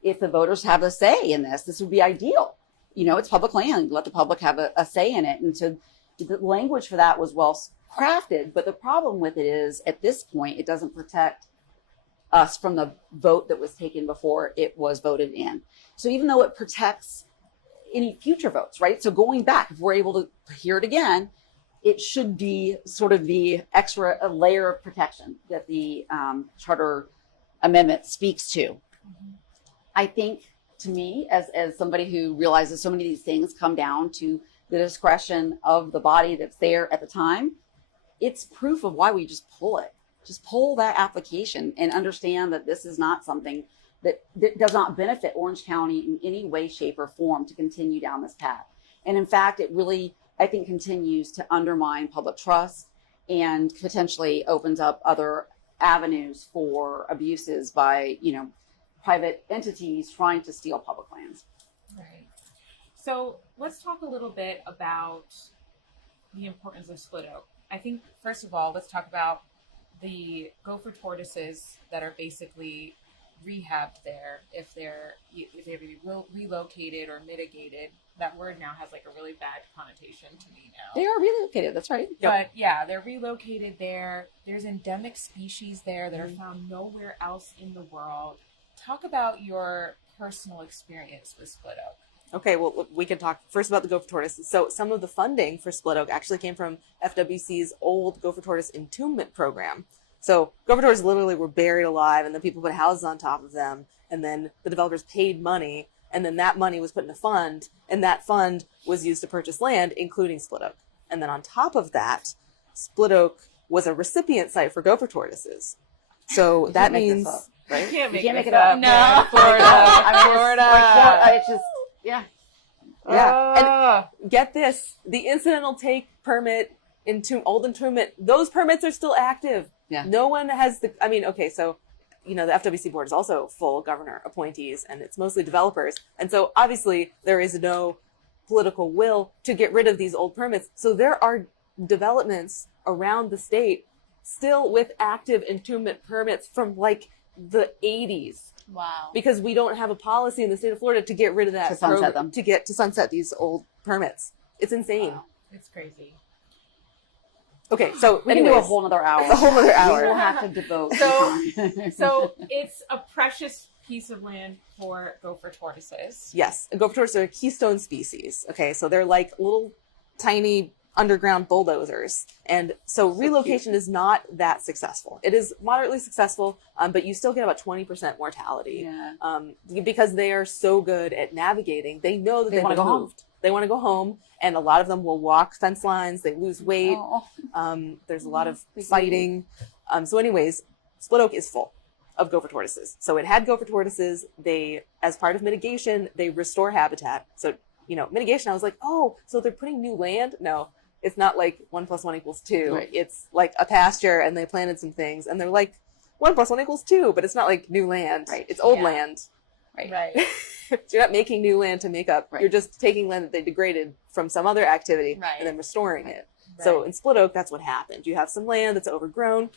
if the voters have a say in this would be ideal. It's public land. Let the public have a say in it. And so the language for that was well crafted. But the problem with it is, at this point, it doesn't protect us from the vote that was taken before it was voted in. So even though it protects any future votes, right? So going back, if we're able to hear it again, it should be sort of the extra a layer of protection that the charter amendment speaks to. I think, to me, as somebody who realizes so many of these things come down to the discretion of the body that's there at the time, it's proof of why we just pull it. Just pull that application and understand that this is not something that does not benefit Orange County in any way, shape, or form to continue down this path. And in fact, it really, I think, continues to undermine public trust and potentially opens up other avenues for abuses by, private entities trying to steal public lands. Right. So let's talk a little bit about the importance of split oak. I think, first of all, let's talk about the gopher tortoises that are basically rehabbed there if they be relocated or mitigated. That word now has like a really bad connotation to me now. They are relocated, that's right. But yeah, they're relocated there. There's endemic species there that are found nowhere else in the world. Talk about your personal experience with split oak. Okay, well, we can talk first about the gopher tortoises. So some of the funding for split oak actually came from FWC's old gopher tortoise entombment program. So gopher tortoises literally were buried alive, and then people put houses on top of them, and then the developers paid money, and then that money was put in a fund, and that fund was used to purchase land, including split oak. And then on top of that, split oak was a recipient site for gopher tortoises. So that means, right? You can't make it this up. up. No. man. Florida. Florida. It's just, yeah. yeah. And get this, the incidental take permit, old entombment, those permits are still active. Yeah. No one has the, okay, so, the FWC board is also full governor appointees, and it's mostly developers. And so obviously there is no political will to get rid of these old permits. So there are developments around the state still with active entombment permits from like the 80s. Wow. Because we don't have a policy in the state of Florida to get rid of that To sunset them. to sunset these old permits. It's insane. Wow. It's crazy. Okay, so We can do a anyways, whole nother hour. a whole nother hour. We will have to devote So- some time. So it's a precious piece of land for gopher tortoises. Yes, and gopher tortoises are a keystone species. Okay, so they're like little tiny underground bulldozers. And so relocation is not that successful. It is moderately successful, but you still get about 20% mortality. Yeah. Because they are so good at navigating. They know that They they've wanna been go home. moved. They want to go home, and a lot of them will walk fence lines. They lose weight. Oh. There's a lot of fighting. So anyways, split oak is full of gopher tortoises. So it had gopher tortoises. They, as part of mitigation, they restore habitat. So, mitigation, I was like, oh, so they're putting new land? No, it's not like 1 + 1 = 2. Right. It's like a pasture, and they planted some things, and they're like 1 + 1 = 2, but it's not like new land. Right. It's old Yeah. land. Right. So you're not making new land to make up. Right. You're just taking land that they degraded from some other activity Right. and then restoring it. So Right. in split oak, that's what happened. You have some land that's overgrown,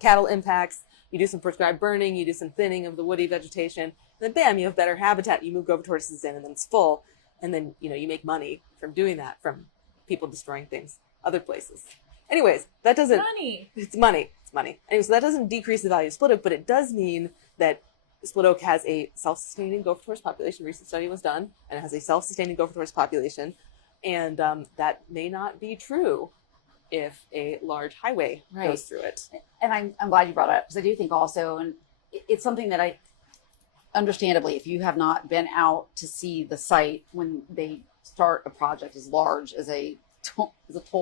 cattle impacts, you do some prescribed burning, you do some thinning of the woody vegetation, and then bam, you have better habitat. You move gopher tortoises in, and then it's full. And then, you make money from doing that, from people destroying things other places. Anyways, that doesn't... Money. It's money. It's money. Anyway, so that doesn't decrease the value of split oak, but it does mean that split oak has a self-sustaining gopher tortoise population. A recent study was done, and it has a self-sustaining gopher tortoise population. And that may not be true if a large highway Right. goes through it. And I'm glad you brought it up, because I do think also, and it's something that I, understandably, if you have not been out to see the site when they start a project as large as a toll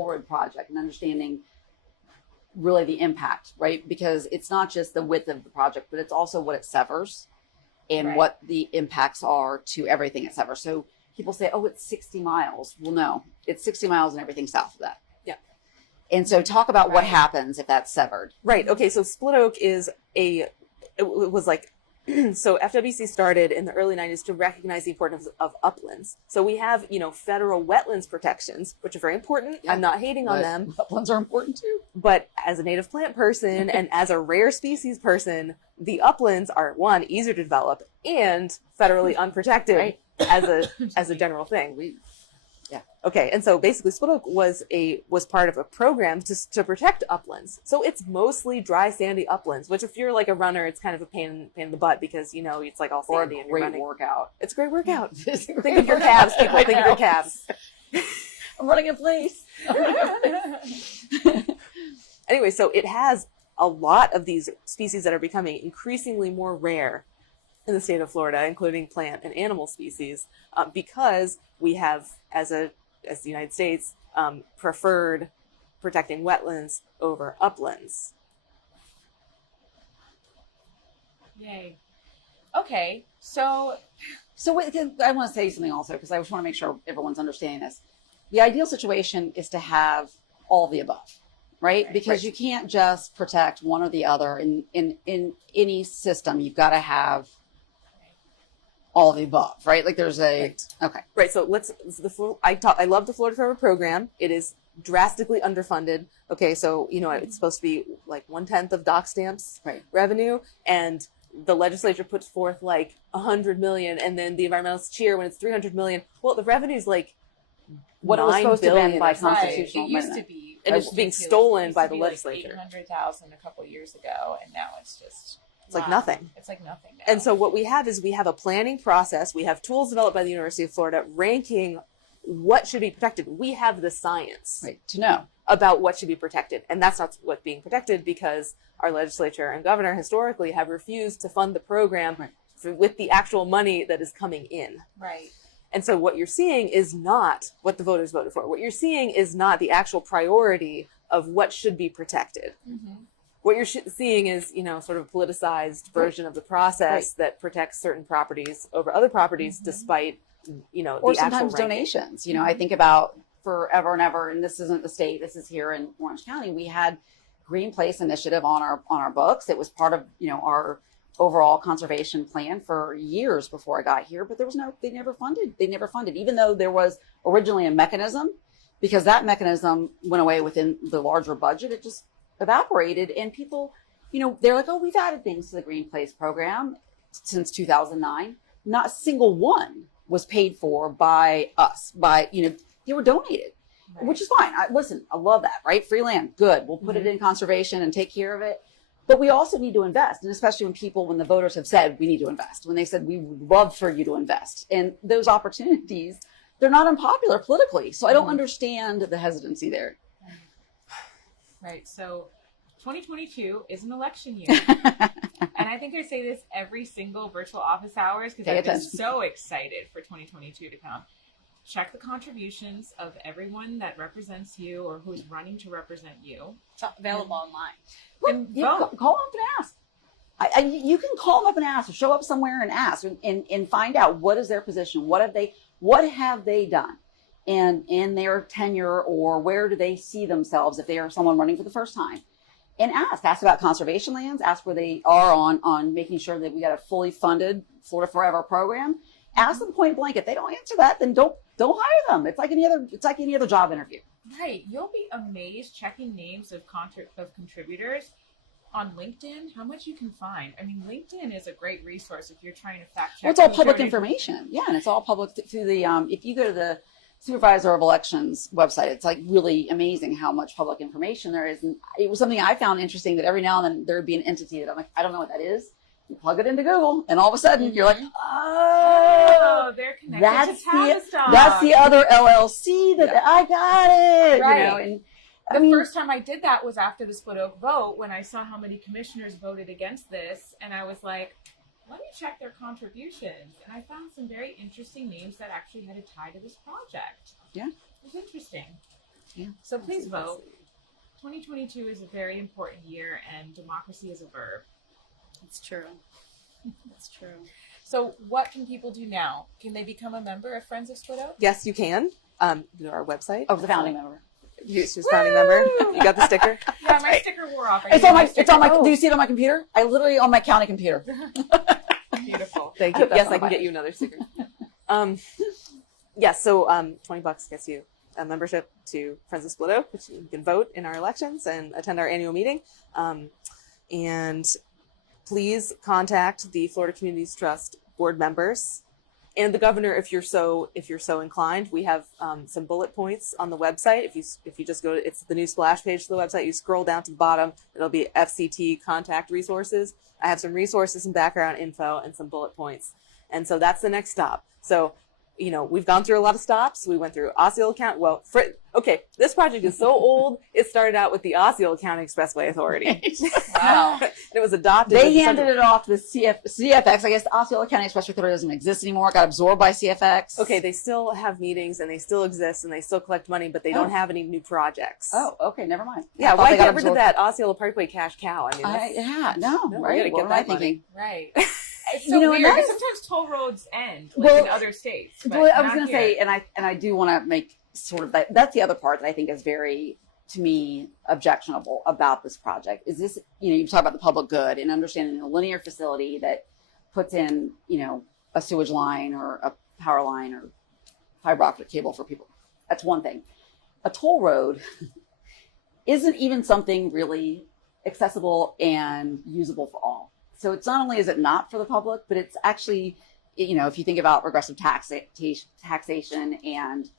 road project, and understanding really the impact, right? Because it's not just the width of the project, but it's also what it severs and Right. what the impacts are to everything it severs. So people say, oh, it's 60 miles. Well, no, it's 60 miles and everything south of that. Yeah. And so talk about what Right. happens if that's severed. Right. Okay. So split oak is it was like, so FWC started in the early 90s to recognize the importance of uplands. So we have, federal wetlands protections, which are very important. Yeah. I'm not hating on But them. Uplands are important too. But as a native plant person and as a rare species person, the uplands are, one, easier to develop and federally unprotected Right. as a general thing. Okay, and so basically Split Oak was part of a program to protect uplands. So it's mostly dry, sandy uplands, which if you're like a runner, it's kind of a pain in the butt because, it's like all Or a sandy and you're great running. workout. It's a great workout. Think Think of your calves, people. Think of your calves. I'm running in place. Anyway, so it has a lot of these species that are becoming increasingly more rare in the state of Florida, including plant and animal species, because we have, as the United States, preferred protecting wetlands over uplands. Yay. Okay, so I want to say something also, because I just want to make sure everyone's understanding this. The ideal situation is to have all the above, right? Right. Because you can't just protect one or the other in any system. You've got to have all the above, right? Like there's a Right. okay. Right. So I love the Florida Forever program. It is drastically underfunded. Okay. So, it's supposed to be like 1/10 of doc stamps Right. revenue. And the legislature puts forth like 100 million. And then the environmentalists cheer when it's 300 million. Well, the revenue's like What it was 9 supposed to billion be by or something. constitutional It used to amendment. be, And it's being ridiculous. stolen It used by to the be like legislature. 800,000 a couple years ago, and now it's just It's like nothing. It's like nothing now. And so what we have is we have a planning process. We have tools developed by the University of Florida ranking what should be protected. We have the science Right. To know. about what should be protected. And that's not what's being protected because our legislature and governor historically have refused to fund the program Right. with the actual money that is coming in. right. And so what you're seeing is not what the voters voted for. What you're seeing is not the actual priority of what should be protected. Mm-hmm. What you're seeing is, sort of a politicized version of the process that protects certain properties over other properties, despite, Or the actual sometimes ranking. donations. I think about forever and ever, and this isn't the state, this is here in Orange County. We had Green Place Initiative on our books. It was part of, our overall conservation plan for years before I got here, but they never funded, even though there was originally a mechanism, because that mechanism went away within the larger budget. It just evaporated, and people, they're like, oh, we've added things to the Green Place program since 2009. Not a single one was paid for by us, they were donated, which is fine. I love that, right? Free land, good. We'll put it in conservation and take care of it. But we also need to invest, and especially when the voters have said we need to invest, when they said we would love for you to invest. And those opportunities, they're not unpopular politically. So I don't understand the hesitancy there. Right. So 2022 is an election year. And I think I say this every single virtual office hours because Pay I've been attention. so excited for 2022 to come. Check the contributions of everyone that represents you or who's running to represent you. It's available online. And vote. Call them up and ask. You can call them up and ask, or show up somewhere and ask, and find out what is their position, what have they done, and in their tenure, or where do they see themselves if they are someone running for the first time, and ask about conservation lands, ask where they are on making sure that we got a fully funded Florida Forever program. Ask them point blank. If they don't answer that, then don't hire them. It's like any other job interview. Right. You'll be amazed checking names of contributors on LinkedIn, how much you can find. I mean, LinkedIn is a great resource if you're trying to fact check. Well, it's all who's public donating. information. Yeah, and it's all public through the, if you go to the Supervisor of Elections website, it's like really amazing how much public information there is. And it was something I found interesting, that every now and then there would be an entity that I'm like, I don't know what that is. You plug it into Google, and all of a sudden you're like, Oh, they're connected that's to Tavistock. that's the other LLC that I got it. Right. And The first time I did that was after the Split Oak vote, when I saw how many commissioners voted against this, and I was like, let me check their contributions. And I found some very interesting names that actually had a tie to this project. Yeah. It was interesting. Yeah. So please vote. 2022 is a very important year, and democracy is a verb. It's true. It's true. So what can people do now? Can they become a member of Friends of Split Oak? Yes, you can. Go to our website. of the founding member. She's founding member. You got the sticker. Yeah, my sticker wore off. It's on my. Do you see it on my computer? I literally on my county computer. Beautiful. Thank I you. hope that's Yes, not I can bad. get you another sticker. Yes, so $20 gets you a membership to Friends of Split Oak, which you can vote in our elections and attend our annual meeting. And please contact the Florida Communities Trust board members and the governor if you're so inclined. We have some bullet points on the website. If you just go to, it's the new splash page to the website, you scroll down to the bottom, it'll be FCT contact resources. I have some resources and background info and some bullet points. And so that's the next stop. So we've gone through a lot of stops. We went through Osceola County. Well, this project is so old. It started out with the Osceola County Expressway Authority. Wow. And it was adopted. They handed it off to the CFX. I guess the Osceola County Expressway Authority doesn't exist anymore. It got absorbed by CFX. Okay, they still have meetings and they still exist and they still collect money, but they don't have any new projects. Oh, okay, never mind. Yeah, I thought why they got get rid of absorbed. that Osceola Parkway cash cow? I mean, No, we right? gotta What get am I that money. thinking? Right. It's so and weird that because is- sometimes toll roads end Well, in other states. But Well, I was not going to here. say, and I do want to make sort of that's the other part that I think is very, to me, objectionable about this project. Is this, you talk about the public good and understanding a linear facility that puts in, a sewage line or a power line or fiber optic cable for people. That's one thing. A toll road isn't even something really accessible and usable for all. So it's not only is it not for the public, but it's actually, if you think about regressive taxation and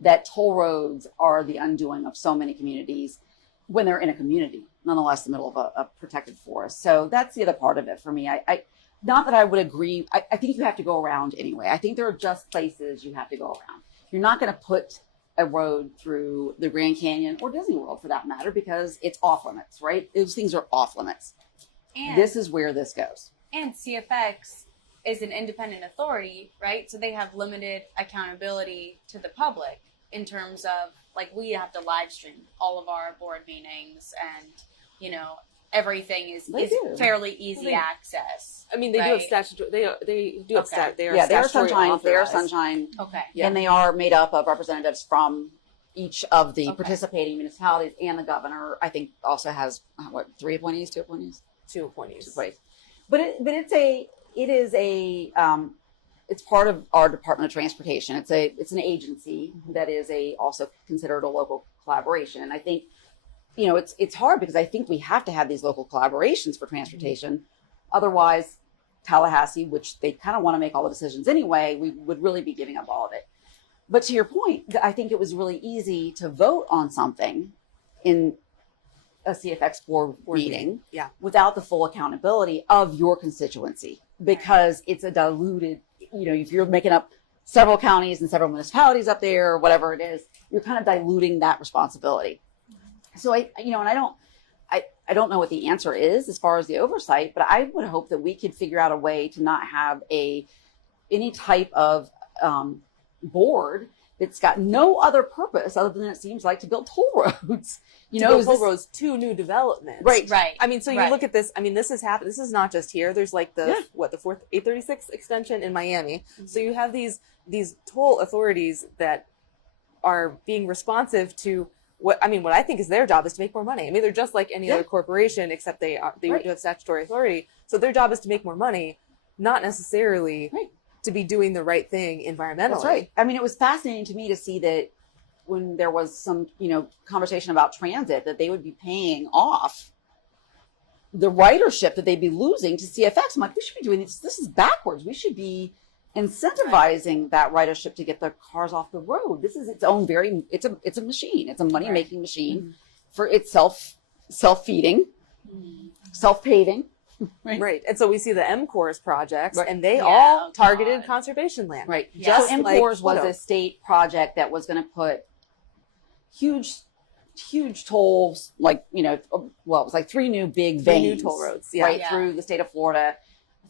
that toll roads are the undoing of so many communities when they're in a community, nonetheless, the middle of a protected forest. So that's the other part of it for me. I not that I would agree. I think you have to go around anyway. I think there are just places you have to go around. You're not going to put a road through the Grand Canyon or Disney World for that matter, because it's off limits, right? Those things are off limits. And This is where this goes. And CFX is an independent authority, right? So they have limited accountability to the public in terms of, we have to live stream all of our board meetings and, everything is do. fairly easy access. I mean, they do have right? statutory. They do have Okay. they are Yeah, they are statutory sunshine. They are authorized. sunshine. Okay. Yeah. And they are made up of representatives from each of the Okay. participating municipalities, and the governor, I think, also has, 2 appointees? Two appointees. Right. But it's part of our Department of Transportation. It's an agency that is also considered a local collaboration. And I think, it's hard because I think we have to have these local collaborations for transportation. Otherwise, Tallahassee, which they kind of want to make all the decisions anyway, we would really be giving up all of it. But to your point, I think it was really easy to vote on something in a CFX board meeting Yeah. without the full accountability of your constituency, because it's a diluted, if you're making up several counties and several municipalities up there or whatever it is, you're kind of diluting that responsibility. So I don't know what the answer is as far as the oversight, but I would hope that we could figure out a way to not have any type of board that's got no other purpose other than, it seems like, to build toll roads. Toll roads to new developments. Right. Right. I mean, so you Right. look at this. I mean, this has happened. This is not just here. There's the fourth 836 extension in Miami. Mm-hmm. So you have these toll authorities that are being responsive to what I think is their job is to make more money. I mean, they're just like any other corporation, except they Right. do have statutory authority. So their job is to make more money, not necessarily to be doing the right thing environmentally. That's right. I mean, it was fascinating to me to see that when there was some, conversation about transit, that they would be paying off the ridership that they'd be losing to CFX. I'm like, we should be doing this. This is backwards. We should be incentivizing that ridership to get their cars off the road. This is its own it's a machine. It's a money making machine for itself, self-feeding, self-paving. Right. And so we see the MCORS projects, Right. and they Yeah, all oh, targeted God. conservation land. Right. Yeah. So Just like MCORS was Pluto. a state project that was going to put huge tolls, it was like 3 new big Three veins. new toll roads, yeah. Right, Yeah. through the state of Florida,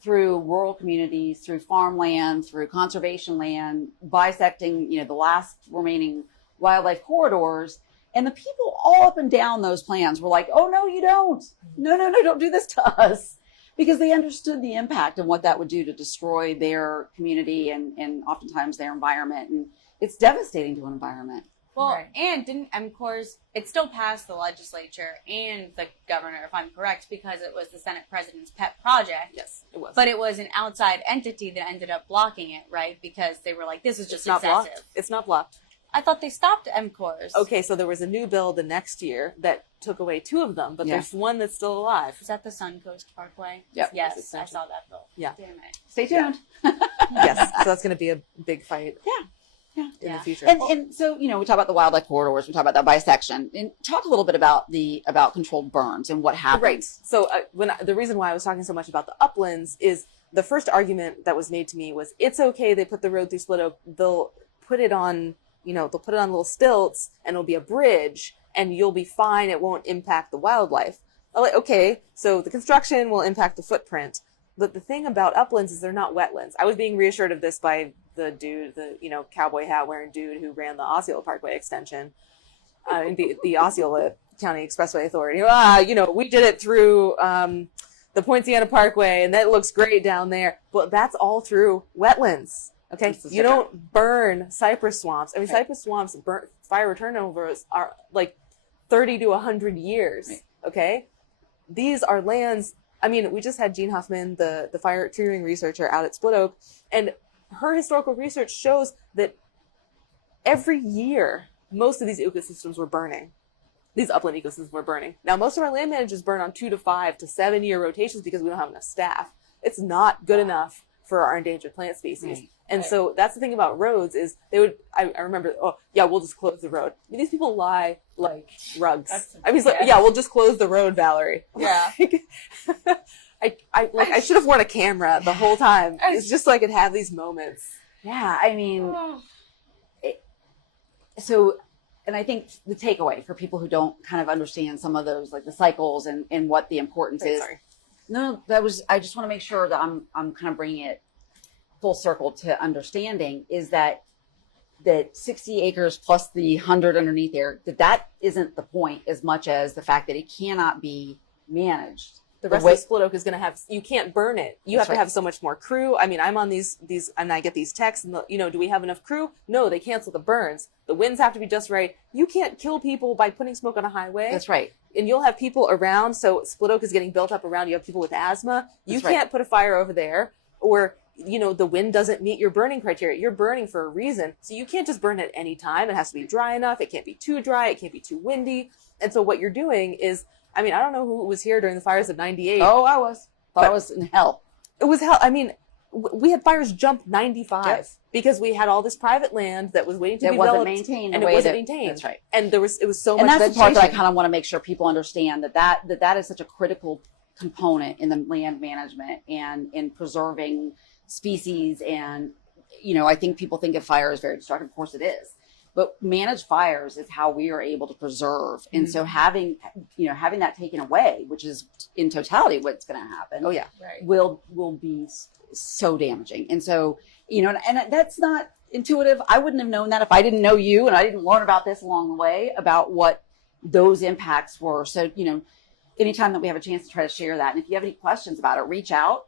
through rural communities, through farmland, through conservation land, bisecting, the last remaining wildlife corridors. And the people all up and down those plans were like, oh, no, you don't. No, don't do this to us. Because they understood the impact and what that would do to destroy their community and oftentimes their environment. And it's devastating to an environment. Well, Right. and didn't MCORS, it still passed the legislature and the governor, if I'm correct, because it was the Senate president's pet project. Yes, it was. But it was an outside entity that ended up blocking it, right? Because they were like, this is just it's not excessive. blocked. It's not blocked. I thought they stopped MCORS. Okay, so there was a new bill the next year that took away 2 of them, but Yeah. there's one that's still alive. Is that the Suncoast Parkway? Yep. Yes, It's I saw that bill. Yeah. Damn it. Stay tuned. Yes, so that's going to be a big fight in Yeah. the future. And so, we talk about the wildlife corridors, we talk about that bisection, and talk a little bit about controlled burns and what happens. Right. So the reason why I was talking so much about the uplands is the first argument that was made to me was, it's okay, they put the road through Split Oak, they'll put it on, they'll put it on little stilts and it'll be a bridge and you'll be fine, it won't impact the wildlife. I'm like, okay, so the construction will impact the footprint. But the thing about uplands is they're not wetlands. I was being reassured of this by the dude, the cowboy hat wearing dude who ran the Osceola Parkway extension, the Osceola County Expressway Authority. We did it through the Poinciana Parkway, and that looks great down there. But that's all through wetlands. Okay, you don't burn cypress swamps. I mean, cypress swamps fire turnovers are like 30 to 100 years. Right. Okay, these are lands. I mean, we just had Jean Huffman, the fire tree ring researcher, out at Split Oak, and her historical research shows that every year most of these ecosystems were burning. These upland ecosystems were burning. Now, most of our land managers burn on 2 to 5 to 7 year rotations because we don't have enough staff. It's not good enough for our endangered plant species. Right. And so that's the thing about roads is I remember, we'll just close the road. I mean, these people lie like rugs. We'll just close the road, Valerie. Yeah. I should have worn a camera the whole time. It's just so I could have these moments. Yeah, I mean, and I think the takeaway for people who don't kind of understand some of those, like the cycles and what the importance is. Sorry. No, I just want to make sure that I'm kind of bringing it full circle to understanding is that 60 acres plus the 100 underneath there, that isn't the point as much as the fact that it cannot be managed. The rest of Split Oak is going to have, you can't burn it. You have to have so much more crew. I mean, I'm on these, and I get these texts and, do we have enough crew? No, they cancel the burns. The winds have to be just right. You can't kill people by putting smoke on a highway. That's right. And you'll have people around. So Split Oak is getting built up around. You have people with asthma. You can't put a fire over there, or, the wind doesn't meet your burning criteria. You're burning for a reason. So you can't just burn at any time. It has to be dry enough. It can't be too dry. It can't be too windy. And so what you're doing is, I mean, I don't know who was here during the fires of 98. Oh, I was. Thought I was in hell. It was hell. I mean, we had fires jump 95 because we had all this private land that was waiting to be developed. Wasn't maintained. And it wasn't maintained. That's right. And it was so much vegetation. And that's the part that I kind of want to make sure people understand that is such a critical component in the land management and in preserving species. And, I think people think of fire as very destructive. Of course it is. But managed fires is how we are able to preserve. And so having that taken away, which is in totality what's going to happen. Oh yeah. Right. Will be so damaging. And so, and that's not intuitive. I wouldn't have known that if I didn't know you and I didn't learn about this along the way about what those impacts were. So, anytime that we have a chance to try to share that. And if you have any questions about it, reach out.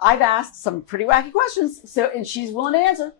I've asked some pretty wacky questions. And she's willing to answer.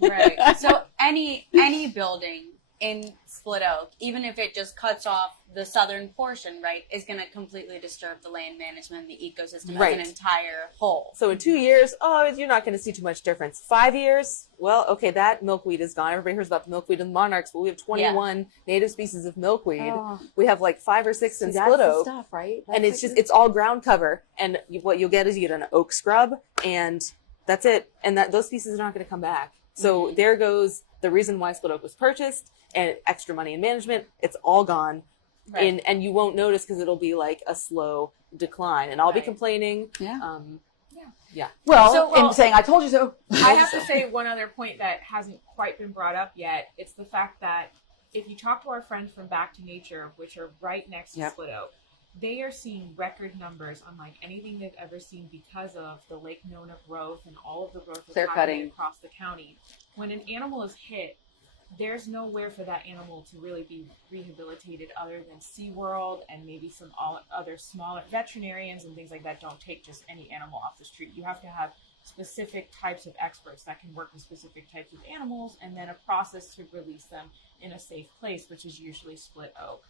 Right. So any building in Split Oak, even if it just cuts off the southern portion, right, is going to completely disturb the land management and the ecosystem as an entire whole. So in 2 years, you're not going to see too much difference. 5 years, well, okay, that milkweed is gone. Everybody hears about the milkweed and the monarchs, but we have 21 native species of milkweed. Oh. We have like 5 or 6 in Split Oak. Stuff, right? And it's all ground cover. And what you'll get is you get an oak scrub, and that's it. And those species are not going to come back. So there goes the reason why Split Oak was purchased, and extra money in management. It's all gone. Right. And you won't notice because it'll be like a slow decline. And I'll be complaining. Yeah. Yeah. Well, and saying, I told you so. I have to say one other point that hasn't quite been brought up yet. It's the fact that if you talk to our friends from Back to Nature, which are right next to Split Oak, they are seeing record numbers unlike anything they've ever seen because of the Lake Nona growth and all of the growth that's happening across the county. When an animal is hit, there's nowhere for that animal to really be rehabilitated other than SeaWorld and maybe some other smaller veterinarians and things like that don't take just any animal off the street. You have to have specific types of experts that can work with specific types of animals and then a process to release them in a safe place, which is usually Split Oak.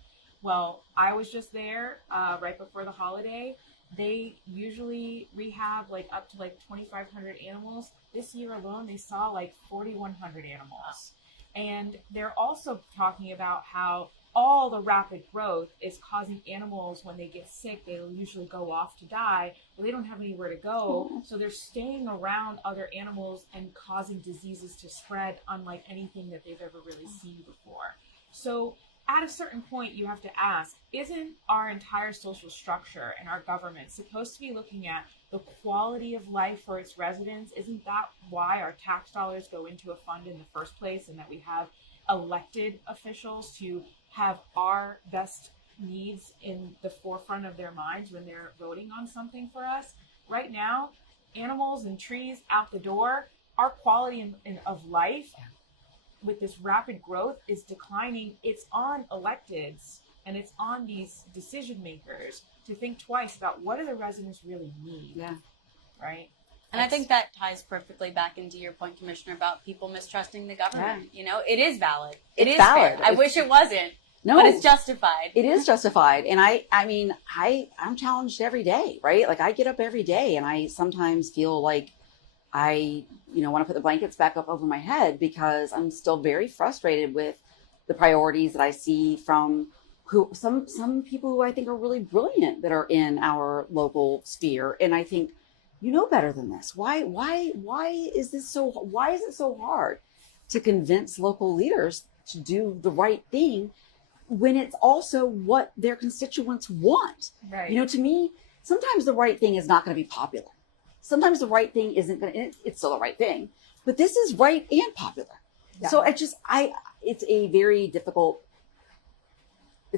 Well, I was just there right before the holiday. They usually rehab up to 2,500 animals. This year alone, they saw 4,100 animals. And they're also talking about how all the rapid growth is causing animals, when they get sick, they'll usually go off to die, but they don't have anywhere to go. So they're staying around other animals and causing diseases to spread unlike anything that they've ever really seen before. So at a certain point, you have to ask, isn't our entire social structure and our government supposed to be looking at the quality of life for its residents. Isn't that why our tax dollars go into a fund in the first place, and that we have elected officials to have our best needs in the forefront of their minds when they're voting on something for us? Right now, animals and trees out the door, our quality of life with this rapid growth is declining. It's on electeds and it's on these decision makers to think twice about what do the residents really need. Yeah. Right. And I think that ties perfectly back into your point, Commissioner, about people mistrusting the government. You know, it is valid. It It's is valid. fair. I wish it wasn't, No, but it's justified. it is justified. And I mean, I'm challenged every day, right? Like I get up every day and I sometimes feel like I, want to put the blankets back up over my head because I'm still very frustrated with the priorities that I see from some people who I think are really brilliant that are in our local sphere. And I think, you know better than this. Why is it so hard to convince local leaders to do the right thing when it's also what their constituents want? Right. To me, sometimes the right thing is not going to be popular. Sometimes the right thing isn't going to, it's still the right thing, but this is right and popular. Yeah. So it's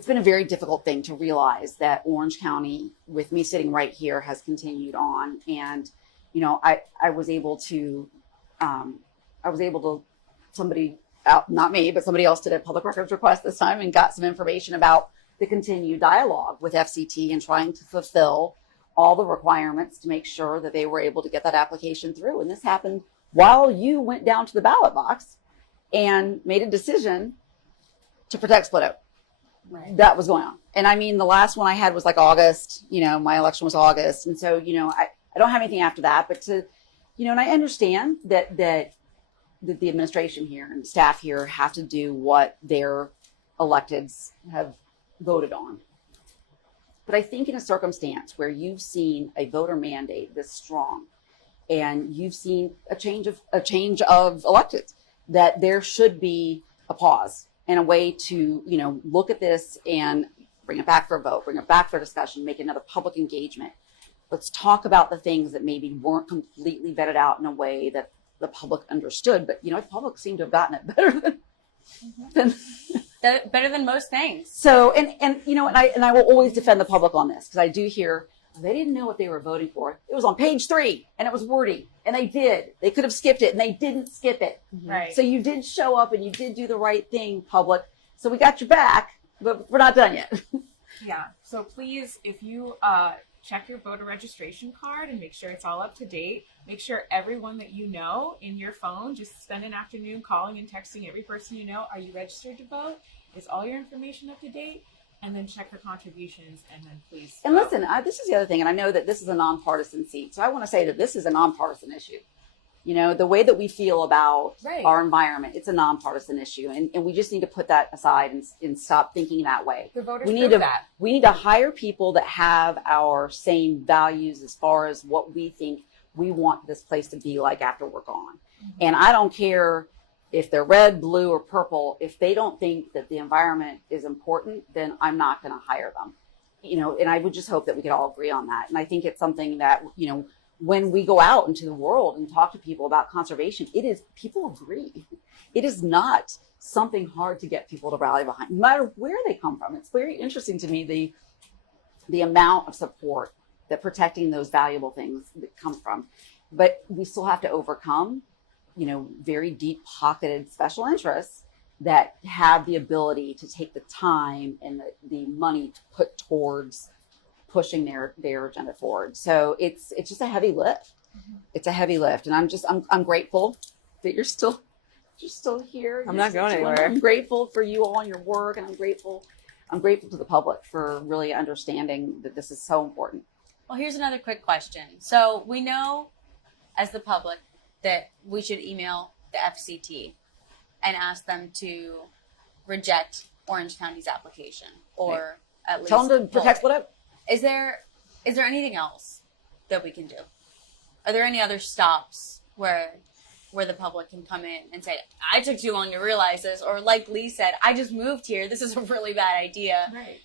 been a very difficult thing to realize that Orange County, with me sitting right here, has continued on. And, I was able to, somebody out, not me, but somebody else did a public records request this time and got some information about the continued dialogue with FCT and trying to fulfill all the requirements to make sure that they were able to get that application through. And this happened while you went down to the ballot box and made a decision to protect Split Oak. Right. That was going on. And I mean, the last one I had was like August, my election was August. And so, I don't have anything after that, but and I understand that the administration here and staff here have to do what their electeds have voted on. But I think in a circumstance where you've seen a voter mandate this strong and you've seen a change of electeds, that there should be a pause and a way to, look at this and bring it back for a vote, bring it back for discussion, make another public engagement. Let's talk about the things that maybe weren't completely vetted out in a way that the public understood. But, the public seemed to have gotten it better than Better than most things. So, and I will always defend the public on this because I do hear they didn't know what they were voting for. It was on page 3 and it was wordy and they could have skipped it and they didn't skip it. Right. So you did show up and you did do the right thing, public. So we got your back, but we're not done yet. Yeah. So please, if you check your voter registration card and make sure it's all up to date. Make sure everyone that you know in your phone, just spend an afternoon calling and texting every person you know. Are you registered to vote? Is all your information up to date? And then check the contributions and then please. And listen, this is the other thing. And I know that this is a nonpartisan seat. So I want to say that this is a nonpartisan issue. The way that we feel about our environment, it's a nonpartisan issue. And we just need to put that aside and stop thinking that way. The voters We need to hire people that have our same values as far as what we think we want this place to be like after we're gone. Mm-hmm. And I don't care if they're red, blue, or purple. If they don't think that the environment is important, then I'm not going to hire them. And I would just hope that we could all agree on that. And I think it's something that, when we go out into the world and talk to people about conservation, people agree. It is not something hard to get people to rally behind, no matter where they come from. It's very interesting to me, the amount of support that protecting those valuable things that come from. But we still have to overcome, very deep-pocketed special interests that have the ability to take the time and the money to put towards pushing their agenda forward. So it's just a heavy lift. Mm-hmm. It's a heavy lift, and I'm grateful that you're still here. I'm not going anywhere. I'm grateful for you all and your work, and I'm grateful to the public for really understanding that this is so important. Well, here's another quick question. So we know as the public that we should email the FCT and ask them to reject Orange County's application, or at least tell them to protect Split Oak. Is there anything else that we can do? Are there any other stops where the public can come in and say, I took too long to realize this, or like Lee said, I just moved here. This is a really bad idea. Right.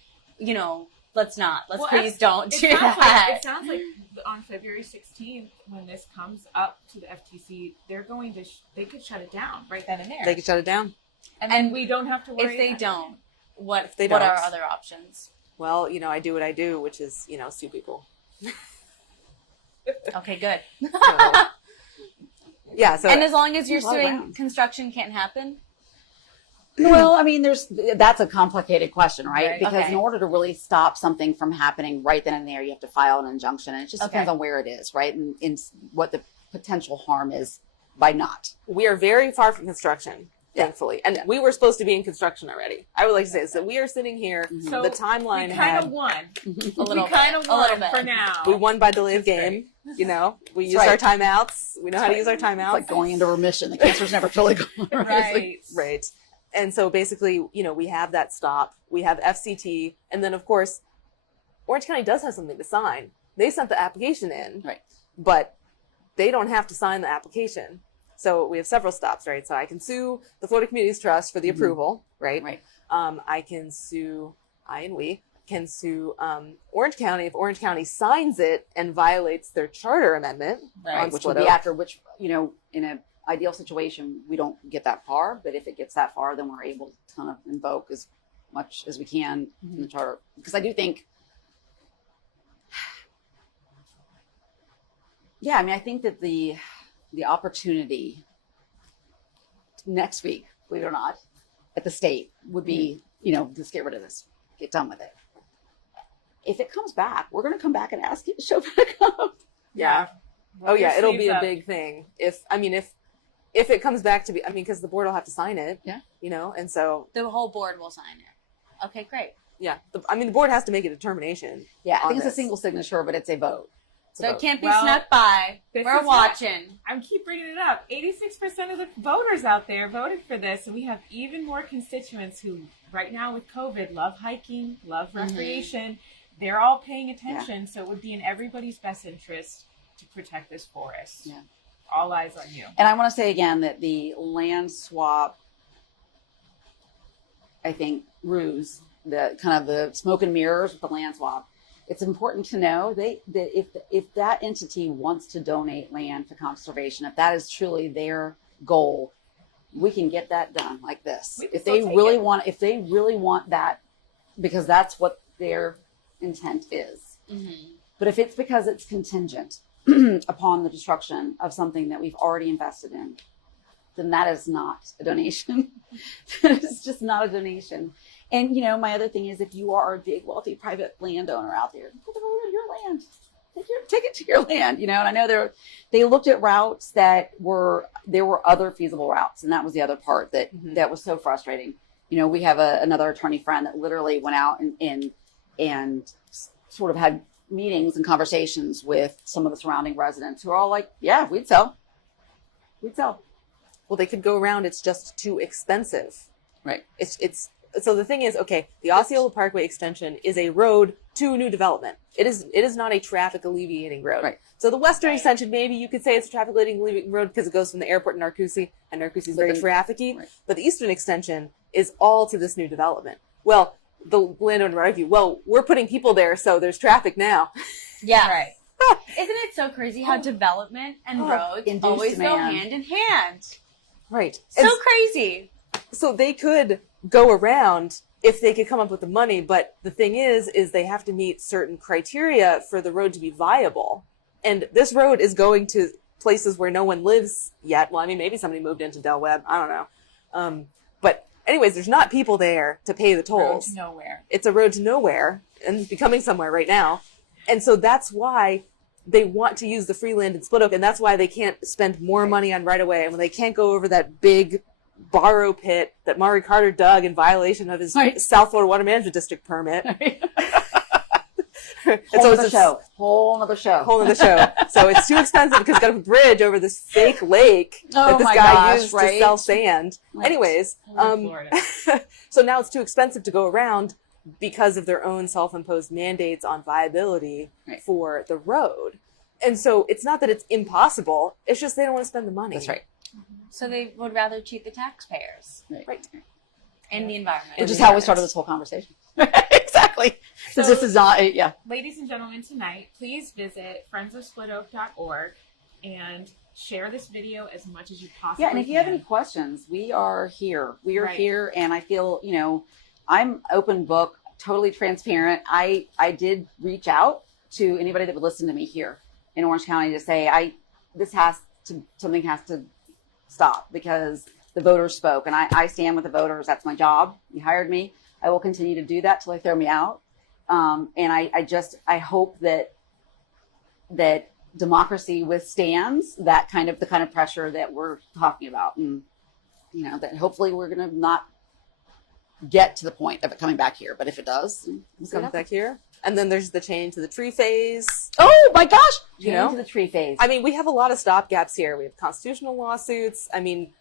let's not. Let's Well, please don't It do sounds, that. like, it sounds like on February 16th, when this comes up to the FTC, they're going to they could shut it down right then and there. They could shut it down. and then we don't have to worry. If they about don't, what If they what don't. are other options? Well, I do what I do, which is, sue people. Okay, good. So, yeah. So And as long as you're There's a lot of suing, grounds. construction can't happen. Well, I mean, that's a complicated question, right? Right. Because Okay. in order to really stop something from happening right then and there, you have to file an injunction, and it just depends Okay. on where it is, right? And what the potential harm is by not. we are very far from construction, Yeah. thankfully. And we were supposed to be in construction already. I would like to say this. So we are sitting here. So The timeline we kind had. of won. A We little kind of bit. A little won bit. for now. We won by delay of That's game. We used right. our timeouts. We know how to use our It's timeouts. like going into remission. The cancer's never truly gone. It's like- Right. Right. And so basically, we have that stop. We have FCT. And then, of course, Orange County does have something to sign. They sent the application in, Right. but they don't have to sign the application. So we have several stops, right? So I can sue the Florida Communities Trust for the approval, right? Right. I can sue, we can sue Orange County if Orange County signs it and violates their charter amendment. Right. on Which Split would be Oak. after which, in an ideal situation, we don't get that far. But if it gets that far, then we're able to kind of invoke as much as we can in the charter. Because I do think, I think that the opportunity next week, believe it or not, at the state would be, just get rid of this, get done with it. If it comes back, we're going to come back and ask you to show back up. Yeah. Roll Oh yeah, your it'll be sleeves a up. big thing. If it comes back to be, because the board will have to sign it. Yeah. And so The whole board will sign it. Okay, great. yeah, the board has to make a determination. Yeah, I on think it's a this. single signature, but it's a vote. It's a So it vote. can't be Well, snuck by. this We're is watching. I keep bringing it up. 86% of the voters out there voted for this, and we have even more constituents who, right now with COVID, love hiking, love recreation. They're all paying attention, so it would be in everybody's best interest to protect this forest. Yeah. All eyes on you. And I want to say again that the land swap, I think, ruse, the kind of the smoke and mirrors with the land swap, it's important to know that if that entity wants to donate land for conservation, if that is truly their goal, we can get that done like this. We can If still they take really it. want, that, because that's what their intent is. But if it's because it's contingent upon the destruction of something that we've already invested in, then that is not a donation. That is just not a donation. And, my other thing is if you are a big, wealthy private landowner out there, put the road on your land. Take it to your land, and I know they looked at routes there were other feasible routes. And that was the other part that was so frustrating. We have another attorney friend that literally went out and sort of had meetings and conversations with some of the surrounding residents who are all like, yeah, we'd sell. Well, they could go around. It's just too expensive. Right. It's so the thing is, okay, the Osceola Parkway extension is a road to new development. It is not a traffic alleviating road. Right. So the western extension, maybe you could say it's a traffic alleviating road because it goes from the airport to Narcoossee, and Narcoossee is very trafficy. Right. But the eastern extension is all to this new development. Well, the landowner would argue, well, we're putting people there, so there's traffic now. Yeah. Right. Isn't it so crazy how development and roads induced always go demand. hand in hand? Right. So And crazy. so they could go around if they could come up with the money, but the thing is they have to meet certain criteria for the road to be viable. And this road is going to places where no one lives yet. Well, maybe somebody moved into Del Webb. I don't know. But anyways, there's not people there to pay the Road tolls. to nowhere. It's a road to nowhere and becoming somewhere right now. And so that's why they want to use the free land in Split Oak, and that's why they can't spend more money on right away. And when they can't go over that big borrow pit that Maury Carter dug in violation of his Right. South Florida Water Management District permit. And Whole so other it's show. Whole other show. whole other show. So it's too expensive because it's got a bridge over this fake lake Oh that this my guy gosh, used right? to sell sand. Right. Anyways, Florida. so now it's too expensive to go around because of their own self-imposed mandates on viability Right. for the road. And so it's not that it's impossible, it's just they don't want to spend the money. That's right. So they would rather cheat the taxpayers Right. Right. and the environment. Which And is the how we environment. started this whole conversation. Exactly. exactly. So this is not, yeah. Ladies and gentlemen, tonight, please visit friendsofsplitoak.org and share this video as much as you possibly Yeah, and if you have can. any questions, we are here. We are Right. here, and I feel, I'm open book, totally transparent. I did reach out to anybody that would listen to me here in Orange County to say, something has to stop because the voters spoke, and I stand with the voters. That's my job. You hired me. I will continue to do that till they throw me out. And I hope that democracy withstands the kind of pressure that we're talking about, and that hopefully we're going to not get to the point of it coming back here. But if it does, It's coming back here. And then there's the change to the tree phase. Oh my gosh! You know? To the tree phase. I mean, we have a lot of stopgaps here. We have constitutional lawsuits. I mean,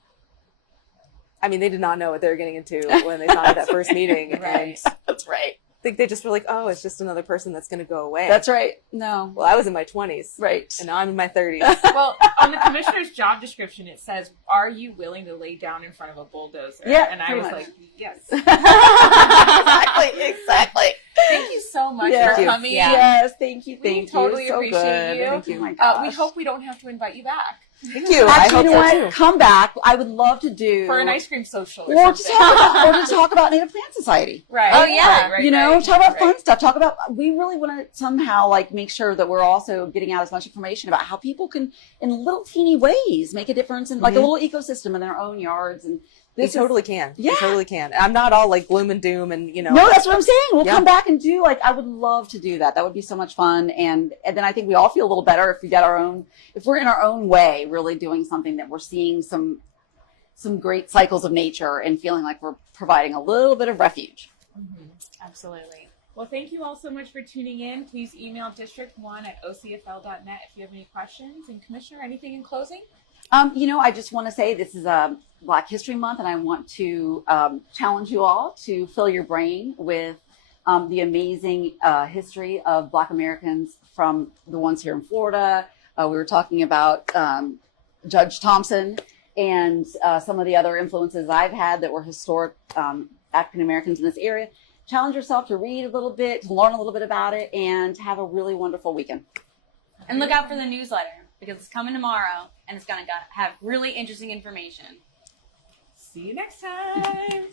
they did not know what they were getting into when they found that first meeting. Right. And That's right. I think they just were like, oh, it's just another person that's going to go away. That's right. No. Well, I was in my 20s. Right. And now I'm in my 30s. Well, on the commissioner's job description, it says, "Are you willing to lay down in front of a bulldozer?" Yeah, and I pretty was much. like, "Yes." exactly. Thank you so much Yeah. for coming. Yeah. Yes, thank you. We totally So appreciate good. you. Thank you. Oh my We gosh. hope we don't have to invite you back Thank you. Actually, I hope you know so what? too. Come back. I would love to do for an ice cream social or or to something. talk about Native Plant Society. Right. Oh, yeah. Right, Talk about right. fun stuff. Talk about, we really want to somehow make sure that we're also getting out as much information about how people can, in little teeny ways, make a difference in a little ecosystem in their own yards. And They this is, totally can. Yeah. They totally can. I'm not all gloom and doom and, no, that's what I'm saying. We'll Yeah. come back and do I would love to do that. That would be so much fun. And then I think we all feel a little better if if we're in our own way, really doing something that we're seeing some great cycles of nature and feeling like we're providing a little bit of refuge. Absolutely. Well, thank you all so much for tuning in. Please email district1@ocfl.net if you have any questions. And Commissioner, anything in closing? I just want to say this is a Black History Month, and I want to challenge you all to fill your brain with the amazing history of Black Americans from the ones here in Florida. We were talking about Judge Thompson and some of the other influences I've had that were historic African Americans in this area. Challenge yourself to read a little bit, to learn a little bit about it, and to have a really wonderful weekend. And look out for the newsletter because it's coming tomorrow and it's going to have really interesting information. See you next time.